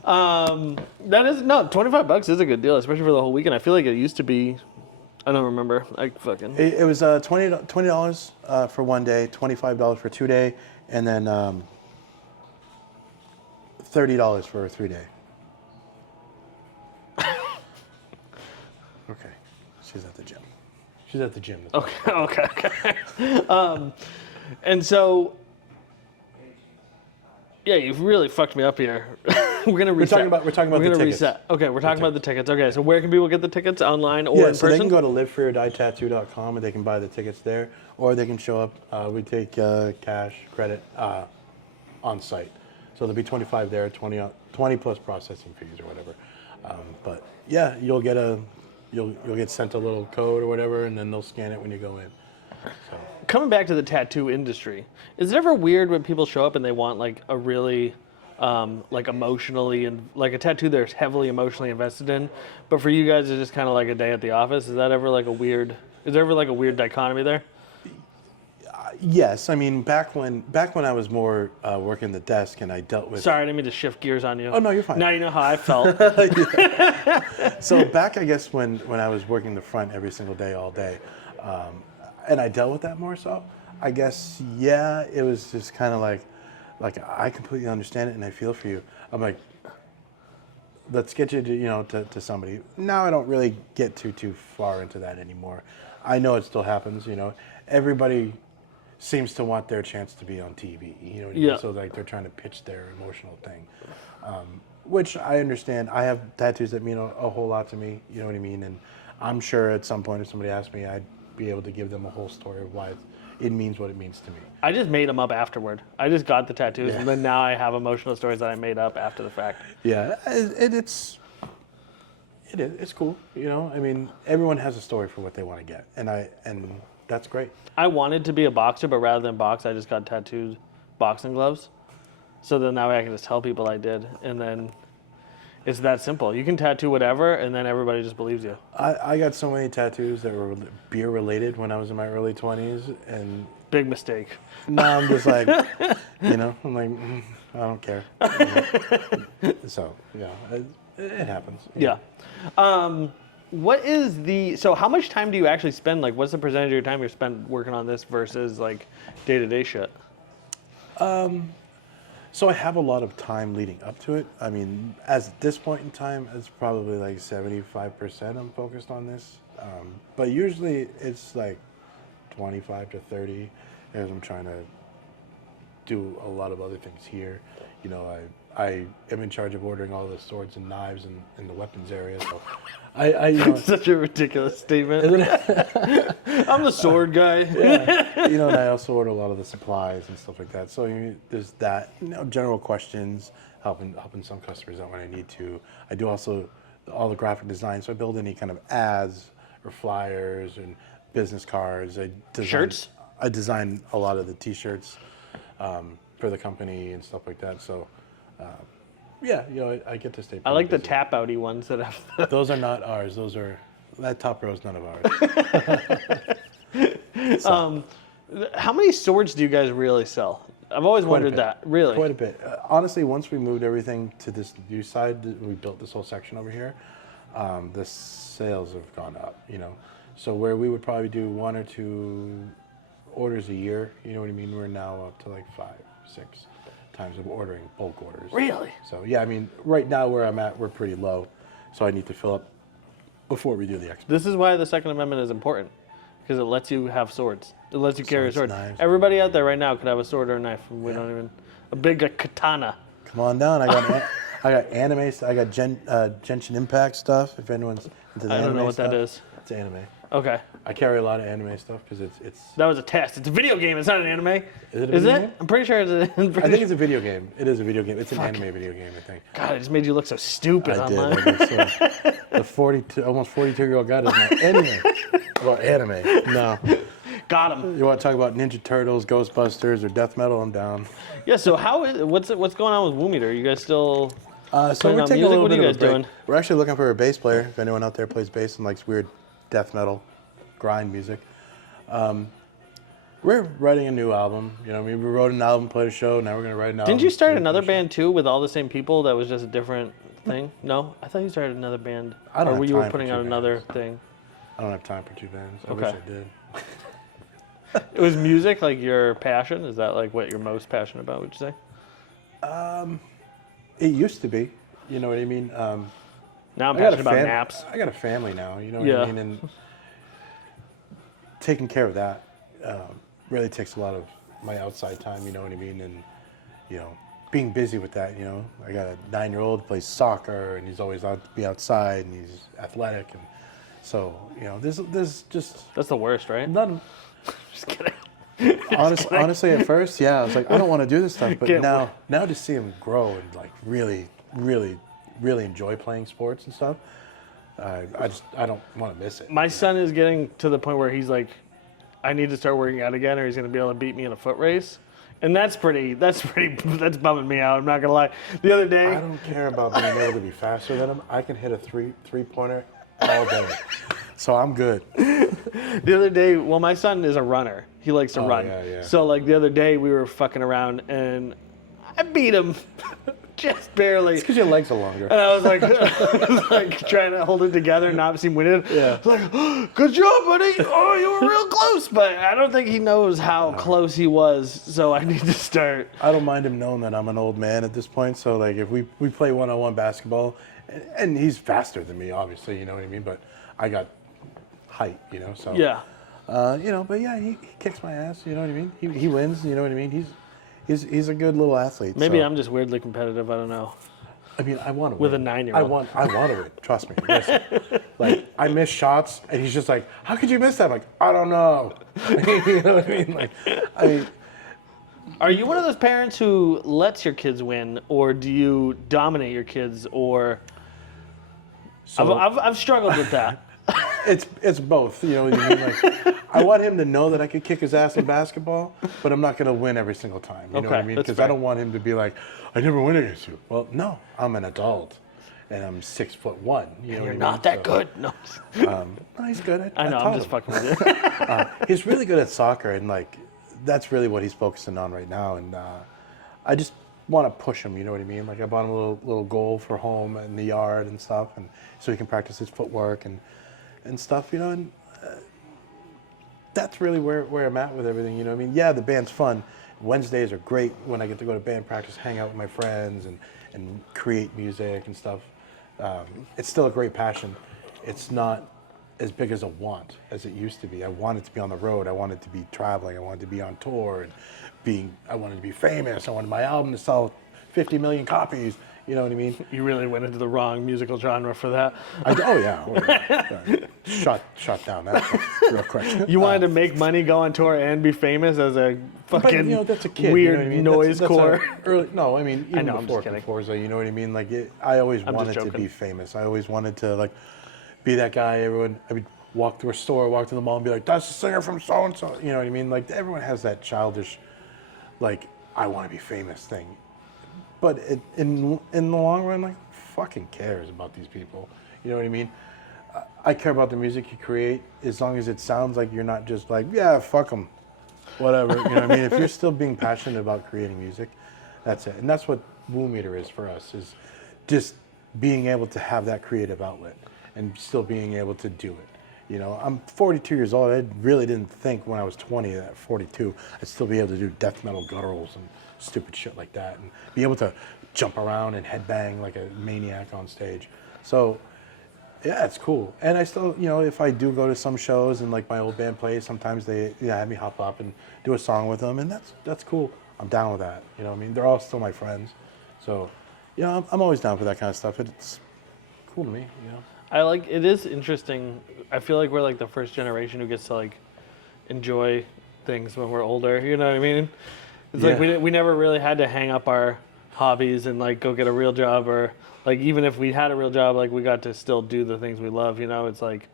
$25 is a good deal, especially for the whole weekend. I feel like it used to be. I don't remember. It was $20 for 1 day, $25 for 2 day, and then $30 for a 3 day. Okay, she's at the gym. She's at the gym. Okay. And so, yeah, you've really fucked me up here. We're gonna reset. We're talking about the tickets. Reset. Okay, we're talking about the tickets. Okay, so where can people get the tickets? Online or in person? So they can go to livefreeordietattoo.com and they can buy the tickets there, or they can show up. We take cash, credit on site. So there'll be 25 there, 20 plus processing fees or whatever. But yeah, you'll get sent a little code or whatever, and then they'll scan it when you go in. So. Coming back to the tattoo industry, is it ever weird when people show up and they want like a really like emotionally and like a tattoo they're heavily emotionally invested in, but for you guys it's just kind of like a day at the office? Is that ever like a weird? Is there ever like a weird dichotomy there? Yes, I mean back when I was more working the desk and I dealt with. Sorry, I didn't mean to shift gears on you. Oh no, you're fine. Now you know how I felt. So back, I guess when I was working the front every single day, all day, and I dealt with that more so. I guess yeah, it was just kind of like I completely understand it and I feel for you. I'm like, let's get you to somebody. Now I don't really get too far into that anymore. I know it still happens. Everybody seems to want their chance to be on TV. You know what I mean? Yeah. So like they're trying to pitch their emotional thing, which I understand. I have tattoos that mean a whole lot to me. You know what I mean? And I'm sure at some point if somebody asked me, I'd be able to give them a whole story of why it means what it means to me. I just made them up afterward. I just got the tattoos, and then now I have emotional stories that I made up after the fact. Yeah, it's cool. I mean, everyone has a story for what they want to get, and that's great. I wanted to be a boxer, but rather than box, I just got tattooed boxing gloves. So then that way I can just tell people I did, and then it's that simple. You can tattoo whatever, and then everybody just believes you. I got so many tattoos that were beer related when I was in my early 20s, and Big mistake. now I'm just like, I'm like, I don't care. So yeah, it happens. Yeah. So how much time do you actually spend, like, what's the percentage of your time you spend working on this versus, like, day-to-day shit? So I have a lot of time leading up to it. I mean, at this point in time, it's probably like 75% I'm focused on this. But usually it's like 25 to 30 as I'm trying to do a lot of other things here. I am in charge of ordering all the swords and knives in the weapons area. So Such a ridiculous statement. isn't it? I'm the sword guy. Yeah. And I also order a lot of the supplies and stuff like that. So there's that, general questions, helping some customers out when I need to. I do also all the graphic design. So I build any kind of ads or flyers and business cards. Shirts? I design a lot of the T-shirts for the company and stuff like that. So yeah, I get to stay. I like the busy. tap outy ones that have. Those are not ours. That top row is none of ours. How many swords do you guys really sell? I've always wondered that. Really? Quite a bit. Honestly, once we moved everything to this new side, we built this whole section over here, the sales have gone up, So where we would probably do 1 or 2 orders a year, you know what I mean? We're now up to like 5, 6 times of ordering bulk orders. Really? So yeah, I mean, right now where I'm at, we're pretty low. So I need to fill up before we do the expo. This is why the Second Amendment is important, because it lets you have swords. It lets you carry a sword. Knives. Everybody out there right now could have a sword or a knife. We don't even a big katana. Come on down. I got anime. I got Genshin Impact stuff. If anyone's into the I don't anime know what stuff, that is. it's anime. Okay, I carry a lot of anime stuff because it's. that was a test. It's a video game. It's not an anime. Is it a Is video it? game? I'm pretty sure it's. I think it's a video game. It is a video game. It's an anime video game, I think. God, I just made you look so stupid I did. online. The 42, almost 42-year-old guy doesn't know anything about anime. No. Got him. You want to talk about Ninja Turtles, Ghostbusters, or death metal? I'm down. Yeah. So what's going on with Woo Meter? You guys still? So Playing we're on taking music? a little What are bit you of a guys break. doing? We're actually looking for a bass player. If anyone out there plays bass and likes weird death metal, grind music. We're writing a new album. We wrote an album, played a show. Now we're gonna write an album. Didn't you start play a another show. band too with all the same people? That was just a different thing. No, I thought you started another band. I don't or have were you time for putting two out another bands. thing? I don't have time for 2 bands. I Okay. wish I did. It was music, like your passion. Is that like what you're most passionate about? Would you say? It used to be. You know what I mean? Now I'm I got passionate about naps. I got a family now. You know what Yeah. I mean? And taking care of that really takes a lot of my outside time. You know what I mean? And being busy with that. I got a 9-year-old who plays soccer, and he's always out to be outside, and he's athletic, and so there's just That's the worst, right? none. Just kidding. Honestly, at first, yeah, I was like, I don't want to do this stuff, but Get now to see him grow and like really enjoy playing sports and stuff, I don't want to miss it. My son is getting to the point where he's like, I need to start working out again, or he's gonna be able to beat me in a foot race. And that's bumming me out. I'm not gonna lie. The other I day, don't care about being able to be faster than him. I can hit a three-pointer all day. So I'm good. The other day, well, my son is a runner. He likes to run. Yeah. So like the other day, we were fucking around and I beat him just barely. It's because your legs are longer. And I was like trying to hold it together and not seem winded. Yeah. I was like, oh, good job, buddy. Oh, you were real close. But I don't think he knows how close he was. So I need to start. I don't mind him knowing that I'm an old man at this point. So like if we play one-on-one basketball, and he's faster than me, obviously, you know what I mean? But I got height, you know, so. Yeah. But yeah, he kicks my ass, you know what I mean? He wins, you know what I mean? He's a good little athlete. Maybe so. I'm just weirdly competitive. I don't know. I mean, I want to With win. a 9-year-old. I want to win. Trust me. Listen, like I miss shots, and he's just like, "How could you miss that?" I'm like, I don't know. You know what I mean? Like, I mean, Are you one of those parents who lets your kids win, or do you dominate your kids? Or so I've struggled with that. it's both. You know what I mean? Like, I want him to know that I could kick his ass in basketball, but I'm not going to win every single time. You know what I mean? that's Because fair. I don't want him to be like, I never win against you. Well, no, I'm an adult, and I'm 6'1". You know what You're I mean? not that So, good. No. No, he's good. I know. taught I'm just him. fucking with you. He's really good at soccer, and like that's really what he's focusing on right now. And I just want to push him. You know what I mean? Like I bought him a little goal for home in the yard and stuff, and so he can practice his footwork and stuff. You know, and that's really where I'm at with everything. You know what I mean? Yeah, the band's fun. Wednesdays are great when I get to go to band practice, hang out with my friends, and create music and stuff. It's still a great passion. It's not as big as a want as it used to be. I wanted to be on the road. I wanted to be traveling. I wanted to be on tour and I wanted to be famous. I wanted my album to sell 50 million copies. You know what I mean? You really went into the wrong musical genre for that. Shut down that one real quick. You wanted to make money, go on tour, and be famous as a But fucking you know, that's a kid. weird you know what I mean? noise That's core. No, I mean even know, I'm before just kidding. Forza, you know what I mean? Like I always I'm just wanted to joking. be famous. I always wanted to like be that guy. I would walk through a store, walk to the mall, and be like, "That's the singer from so and so." You know what I mean? Like everyone has that childish, like I want to be famous thing. But in the long run, like fucking cares about these people. You know what I mean? I care about the music you create as long as it sounds like you're not just like, yeah, fuck them, whatever. You know what I mean? If you're still being passionate about creating music, that's it. And that's what Woo Meter is for us, is just being able to have that creative outlet and still being able to do it. You know, I'm 42 years old. I really didn't think when I was 20 that at 42 I'd still be able to do death metal gutturals and stupid shit like that and be able to jump around and headbang like a maniac on stage. So yeah, it's cool. And I still, you know, if I do go to some shows and like my old band plays, sometimes they have me hop up and do a song with them, and that's cool. I'm down with that. You know what I mean? They're all still my friends. So, you know, I'm always down for that kind of stuff. It's cool to me, you know. It is interesting. I feel like we're like the first generation who gets to like enjoy things when we're older. You know what I mean? It's like we never really had to hang up our hobbies and like go get a real job, or like even if we had a real job, like we got to still do the things we love. You know, it's like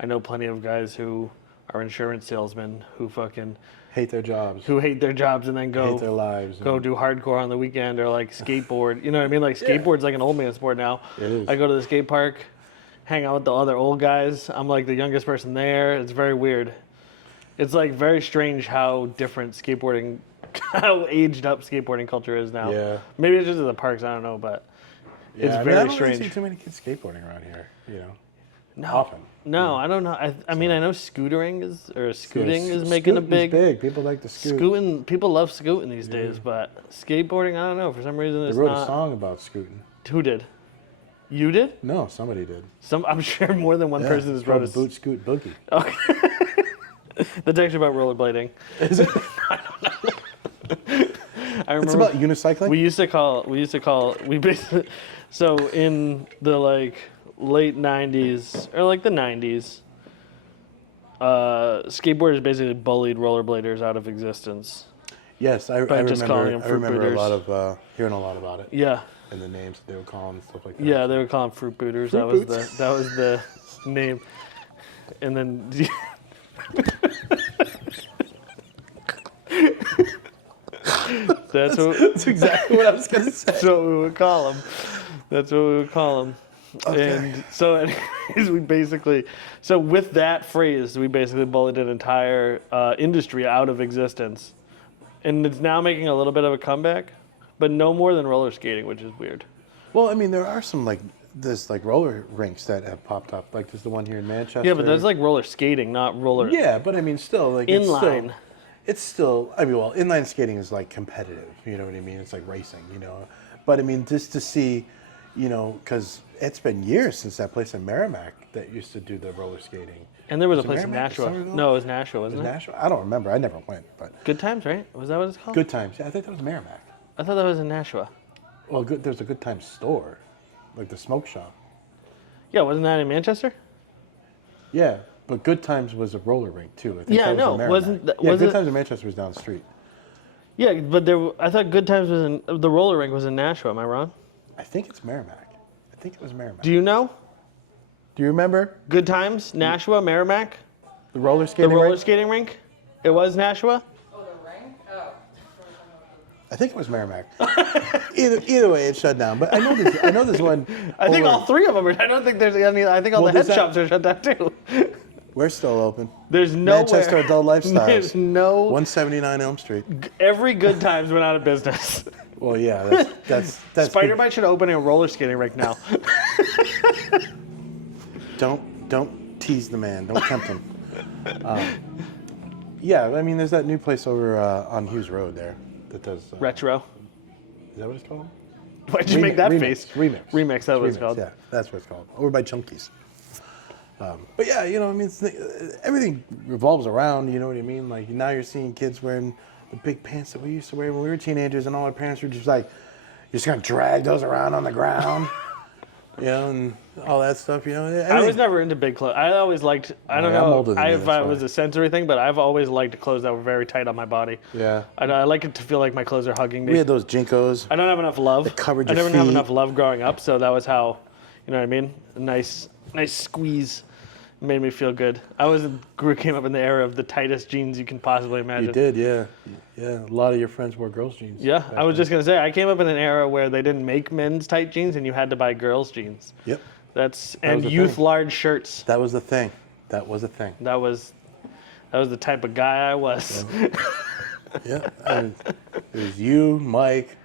I know plenty of guys who are insurance salesmen who fucking hate their jobs, and then go hate their lives, go do hardcore on the weekend, or like skateboard. You know what I mean? Like skateboard's like an old man sport now. It is. I go to the skate park, hang out with the other old guys. I'm like the youngest person there. It's very weird. It's like very strange how different skateboarding, how aged up skateboarding culture is now. Yeah. Maybe it's just at the parks. I don't know, but it's I very don't strange. really see too many kids skateboarding around here. You know. No, Often. no, I don't know. I mean, I know scooting is making a Scooting's big. big. People like to scoot. Scooting, people love scooting these days, but skateboarding, I don't know. For some reason, They it's wrote not. a song about scooting. Who did? You did? No, somebody did. I'm sure more than one person has it's wrote called a. Boot Scoot Boogie. Okay. That's actually about rollerblading. Is it? I remember It's about unicycling. we used to call basically, so in the like late 90s or like the 90s, skateboarders basically bullied rollerbladers out of existence. Yes, I just calling remember. them I fruit remember booters. a lot of hearing a lot about it Yeah, and the names that they would call them and stuff like that. yeah, they were calling fruit booters. Fruit boots. That was the name, and then. That's exactly what I was gonna say. That's what we would call them. That's what we would call them. Okay. And so anyways, so with that phrase, we basically bullied an entire industry out of existence. And it's now making a little bit of a comeback, but no more than roller skating, which is weird. Well, I mean, there are some there's roller rinks that have popped up. Like there's the one here in Manchester. Yeah, but there's like roller skating, not roller. Yeah, but I mean, still like Inline. It's still. I mean, well, inline skating is like competitive. You know what I mean? It's like racing. You know, but I mean, just to see, you know, because it's been years since that place in Merrimack that used to do the roller skating. And there was a it place in Merrimack or Nashua. Somerville? No, it was Nashua, Was wasn't it it? Nashua? I don't remember. I never went, but Good Times, right? Was that what it's called? Good Times. Yeah, I think that was Merrimack. I thought that was in Nashua. Well, there's a Good Times store, like the smoke shop. Yeah, wasn't that in Manchester? Yeah, but Good Times was a roller rink too. I think Yeah, that was no, in Merrimack. wasn't Yeah, was Good it? Times in Manchester was down the street. Yeah, but I thought Good Times was in the roller rink was in Nashua. Am I wrong? I think it's Merrimack. I think it was Merrimack. Do you know? Do you remember Good Times, Nashua, Merrimack, the roller the skating roller rink? skating rink. It was Nashua. Oh, the ring? Oh. I think it was Merrimack. either way, it shut down. But I know there's one. I think over- all three of them are. I don't think there's any. I think all Well, the head there's that- shops are shut down too. We're still open. There's nowhere. Manchester Adult Lifestyles. There's no. 179 Elm Street. Every Good Times went out of business. Well, yeah, that's Spider Bite should open a roller skating rink now. Don't tease the man. Don't tempt him. Yeah, I mean, there's that new place over on Hughes Road there that does. Retro. Is that what it's called? Why'd you make that face? Remix. Remix. That's what it's called. Yeah, that's what it's called. Over by Chunky's. But yeah, you know, I mean, everything revolves around. You know what I mean? Like now you're seeing kids wearing the big pants that we used to wear when we were teenagers, and all our parents were just like, "You're just gonna drag those around on the ground," you know, and all that stuff. You know, I was never into big clothes. I always liked. I don't I'm know older than you, if that's it was why. a sensory thing, but I've always liked clothes that were very tight on my body. Yeah. I like it to feel like my clothes are hugging me. We had those Jinkos. I don't have enough love. That covered I your never have feet. enough love growing up, so that was how, you know what I mean? A nice squeeze made me feel good. Came up in the era of the tightest jeans you can possibly imagine. You did, yeah. Yeah, a lot of your friends wore girls' jeans. Yeah, back I was then. just gonna say I came up in an era where they didn't make men's tight jeans and you had to buy girls' jeans. Yep. And was the youth thing. large shirts. That was the thing. That was a thing. That was the type of guy I was. Yeah. And it was you, Mike.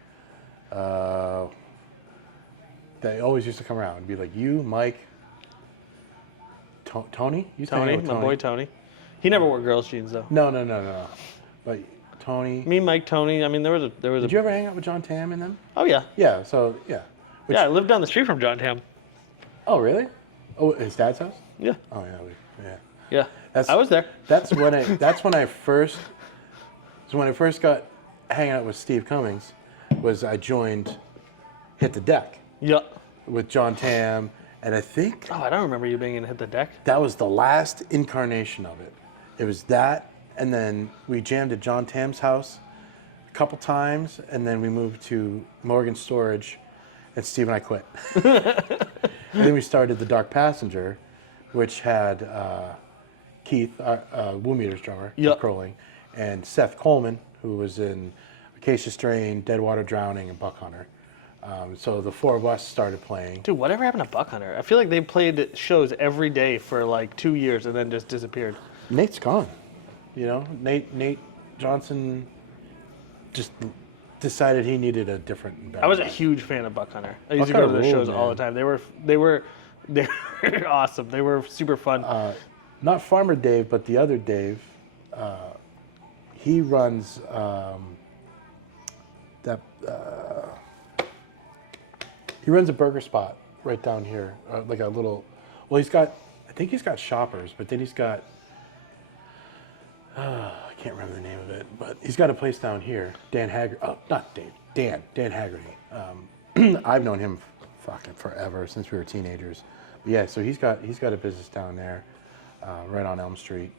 They always used to come around and be like, you, Mike, Tony? You used to hang out Tony, with my boy Tony. He never wore girls' jeans though. No. But Tony. Me, Mike, Tony. I mean, there was a. Did you ever hang out with John Tam and them? Oh yeah. Yeah. So yeah. Yeah, I lived down the street from John Tam. Oh really? Oh, his dad's house? Yeah. Oh yeah. Yeah. Yeah. That's- I was there. That's when I first got hanging out with Steve Cummings. Was I joined Hit the Deck Yeah. with John Tam, and I think Oh, I don't remember you being in Hit the Deck. that was the last incarnation of it. It was that, and then we jammed at John Tam's house a couple times, and then we moved to Morgan Storage, and Steve and I quit. And then we started the Dark Passenger, which had Keith, Woo Meters drummer, Yep. Keith Crowling, and Seth Coleman, who was in Acacia Strain, Deadwater Drowning, and Buck Hunter. So the four of us started playing. Dude, whatever happened to Buck Hunter? I feel like they played shows every day for like 2 years and then just disappeared. Nate's gone. You know, Nate Johnson just decided he needed a different and better I was a band. huge fan of Buck Hunter. I used to Buck go to Hunter their ruled, shows all the man. time. They were awesome. They were super fun. Not Farmer Dave, but the other Dave. He runs he runs a burger spot right down here, like a little. Well, I think he's got Shoppers, but then he's got. I can't remember the name of it, but he's got a place down here. Dan Haggerty. Oh, not Dave. Dan Haggerty. I've known him fucking forever since we were teenagers. But yeah, so he's got a business down there, right on Elm Street.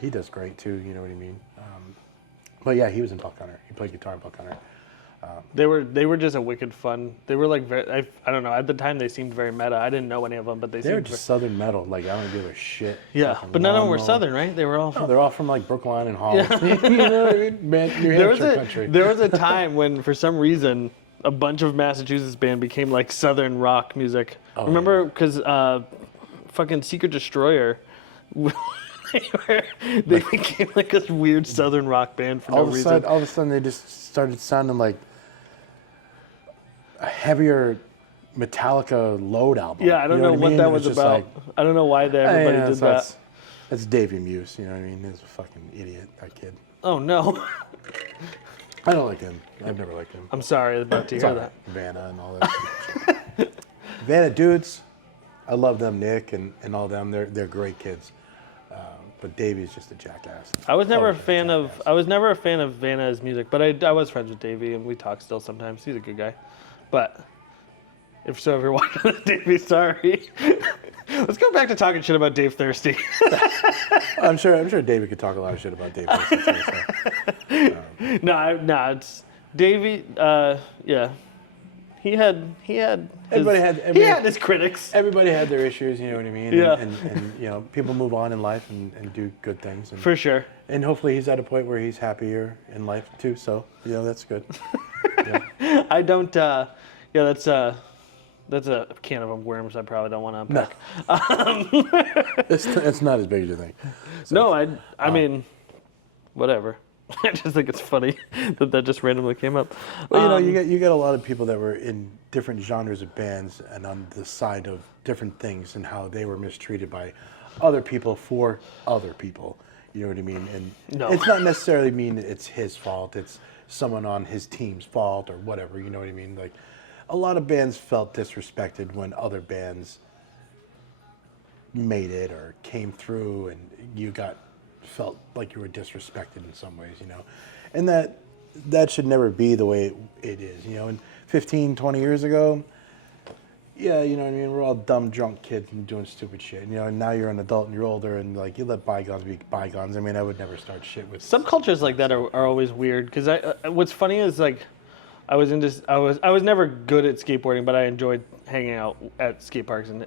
He does great too. You know what I mean? But yeah, he was in Buck Hunter. He played guitar in Buck Hunter. They were just a wicked fun. They were like very. I don't know. At the time, they seemed very meta. I didn't know any of them, but they They were seemed. just Southern metal. Like I don't give a shit. Yeah, Fucking but none of them were lawnmower. Southern, right? They were all No, from. they're all from like Brookline and Holland. You know what I mean? Man, New There was Hampshire country. there was a time when, for some reason, a bunch of Massachusetts band became like Southern rock music. Oh, Remember, because fucking Secret Destroyer, they became like this weird Southern rock band for no reason. All of a sudden, they just started sounding like a heavier Metallica Load album. Yeah, I don't know what that was about. Like, I don't know why everybody did that. That's Davey Muse, you know what I mean? He's a fucking idiot, that kid. Oh no. I don't like him. I've never liked him. I'm sorry about to hear that. Vanna and all that. Vanna dudes, I love them. Nick and all them. They're great kids. But Davey's just a jackass. I was never a fan of Vanna's music, but I was friends with Davey and we talk still sometimes. He's a good guy. But if you're watching this, Davey, sorry. Let's go back to talking shit about Dave Thirsty. I'm sure Davey could talk a lot of shit about Dave Thirsty too. So. No, it's Davey. Yeah, he had his critics. Everybody had their issues, you know what I mean? Yeah. And you know, people move on in life and do good things. And, For sure. And hopefully he's at a point where he's happier in life too. So you know, that's good. Yeah. I don't. That's a can of worms I probably don't want to unpack. It's not as big as you think. So, no, I mean, whatever. I just think it's funny that just randomly came up. Well, you know, you get a lot of people that were in different genres of bands and on the side of different things and how they were mistreated by other people for other people. You know what I mean? And It's not necessarily mean that it's his fault. It's someone on his team's fault or whatever. You know what I mean? Like, a lot of bands felt disrespected when other bands made it or came through and you felt like you were disrespected in some ways, you know. And that should never be the way it is, you know. And 15, 20 years ago, yeah, you know what I mean, we're all dumb, drunk kids and doing stupid shit, you know, and now you're an adult and you're older and, like, you let bygones be bygones. I mean, I would never start shit with... Subcultures like that are always weird, because what's funny is, like, I was never good at skateboarding, but I enjoyed hanging out at skate parks and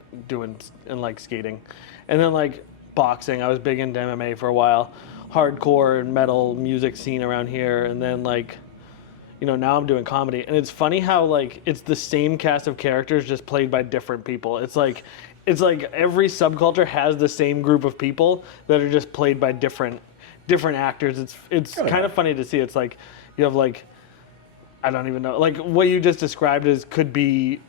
like skating. And then like boxing, I was big into MMA for a while, hardcore and metal music scene around here. And then like, you know, now I'm doing comedy. And it's funny how like it's the same cast of characters just played by different people. It's like every subculture has the same group of people that are just played by different actors. It's kind of funny to see. It's like you have like, I don't even know. Like what you just described could be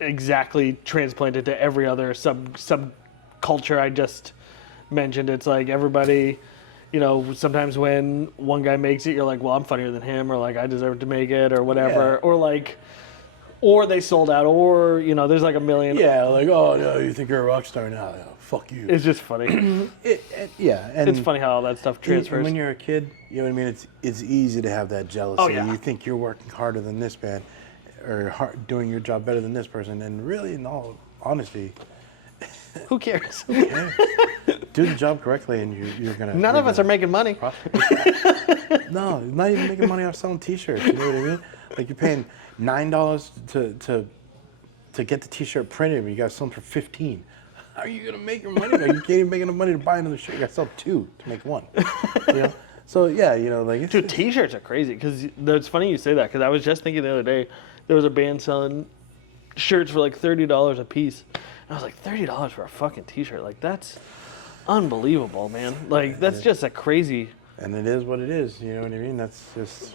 exactly transplanted to every other subculture I just mentioned. It's like everybody, you know, sometimes when one guy makes it, you're like, well, I'm funnier than him, or like I deserve to make it, or whatever, or they sold out, or you know, there's like a million. Yeah, like, oh no, you think you're a rock star now? Yeah, fuck you. It's just funny. And it's funny how all that stuff transfers. And when you're a kid, you know what I mean. It's easy to have that jealousy. Oh, yeah. You think you're working harder than this band, or doing your job better than this person, and really, in all honesty, who cares? Who cares? Do the job correctly, and you're gonna. None of us are making money. No, not even making money off selling T-shirts. You know what I mean? Like you're paying $9 to get the T-shirt printed, but you got to sell them for $15. How are you gonna make your money back? You can't even make enough money to buy another shirt. You got to sell 2 to make 1. You know? So yeah, you know, like dude, T-shirts are crazy because it's funny you say that because I was just thinking the other day there was a band selling shirts for like $30 a piece. And I was like, $30 for a fucking T-shirt? Like that's unbelievable, man. Like that's just a crazy. And it is what it is. You know what I mean? That's just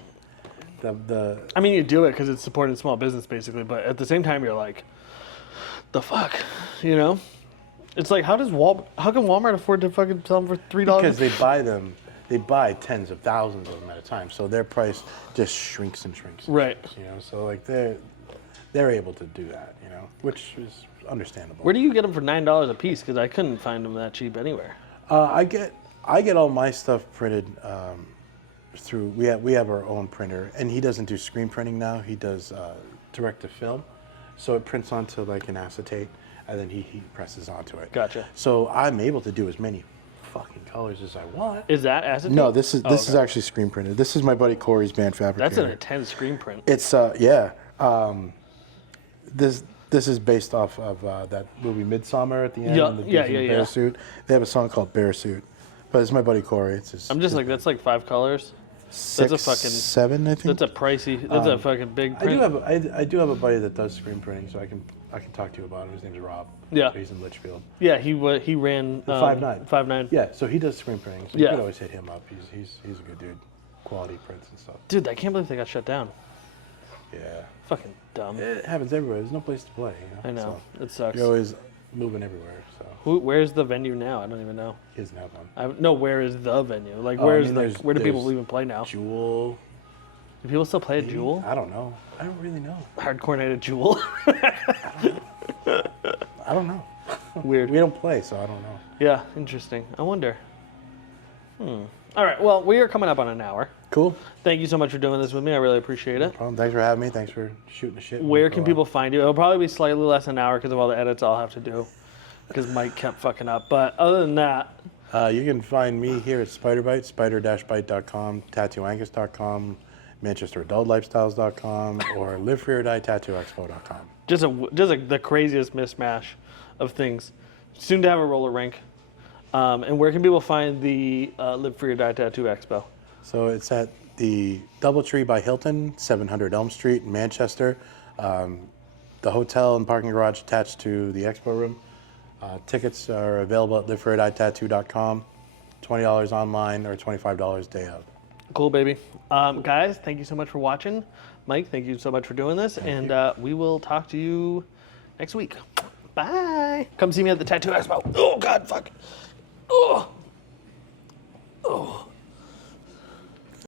the. I mean, you do it because it's supporting small business basically, but at the same time, you're like, the fuck, you know? It's like, how can Walmart afford to fucking sell them for $3? Because they buy them. They buy tens of thousands of them at a time, so their price just shrinks and shrinks. Right. You know, so like they're able to do that, you know, which is understandable. Where do you get them for $9 a piece? Because I couldn't find them that cheap anywhere. I get all my stuff printed through. We have our own printer, and he doesn't do screen printing now. He does direct to film, so it prints onto like an acetate, and then he presses onto it. Gotcha. So I'm able to do as many fucking colors as I want. Is that acetate? No, this is actually screen printed. This is my buddy Corey's band fabricator. That's an intense screen print. It's yeah. This is based off of that movie Midsummer at the end. Yeah, and the yeah, dude in the yeah. bear suit. They have a song called Bear Suit, but it's my buddy Corey. It's his, I'm just like, that's like 5 colors. That's a fucking 7, I think. That's a pricey. That's a fucking big print. I do have a buddy that does screen printing, so I can talk to you about him. His name's Rob. Yeah. He's in Litchfield. Yeah, he ran 5'9". 5'9". Yeah, so he does screen printing. So you Yeah. can always hit him up. He's a good dude. Quality prints and stuff. Dude, I can't believe they got shut down. Yeah. Fucking dumb. It happens everywhere. There's no place to play. I know. So It sucks. you're always moving everywhere. So Where's the venue now? I don't even know. he doesn't have one. No, where is the venue? Like, Oh, I where's mean, the? there's- Where do people there's even play now? Jewel. Do people still play at maybe? Jewel? I don't know. I don't really know. Hardcore night at Jewel. I don't know. Weird. We don't play, so I don't know. Yeah, interesting. I wonder. All right. Well, we are coming up on an hour. Cool. Thank you so much for doing this with me. I really appreciate it. Thanks for having me. Thanks for shooting the shit. Where can people find you? It'll probably be slightly less than an hour because of all the edits I'll have to do. Because Mike kept fucking up. But other than that, You can find me here at SpiderBite, spider-bite.com, tattooangus.com, manchesteradultlifestyles.com, or livefreeordie.tattooexpo.com. just the craziest mismatch of things. Soon to have a roller rink. And where can people find the Live Free or Die Tattoo Expo? So it's at the Doubletree by Hilton, 700 Elm Street in Manchester. The hotel and parking garage attached to the expo room. Tickets are available at livefreeordie.tattoo.com. $20 online or $25 day of. Cool, baby. Guys, thank you so much for watching. Mike, thank you so much for doing this. And we will talk to you next week. Bye. Come see me at the Tattoo Expo. Oh, God, fuck. Oh.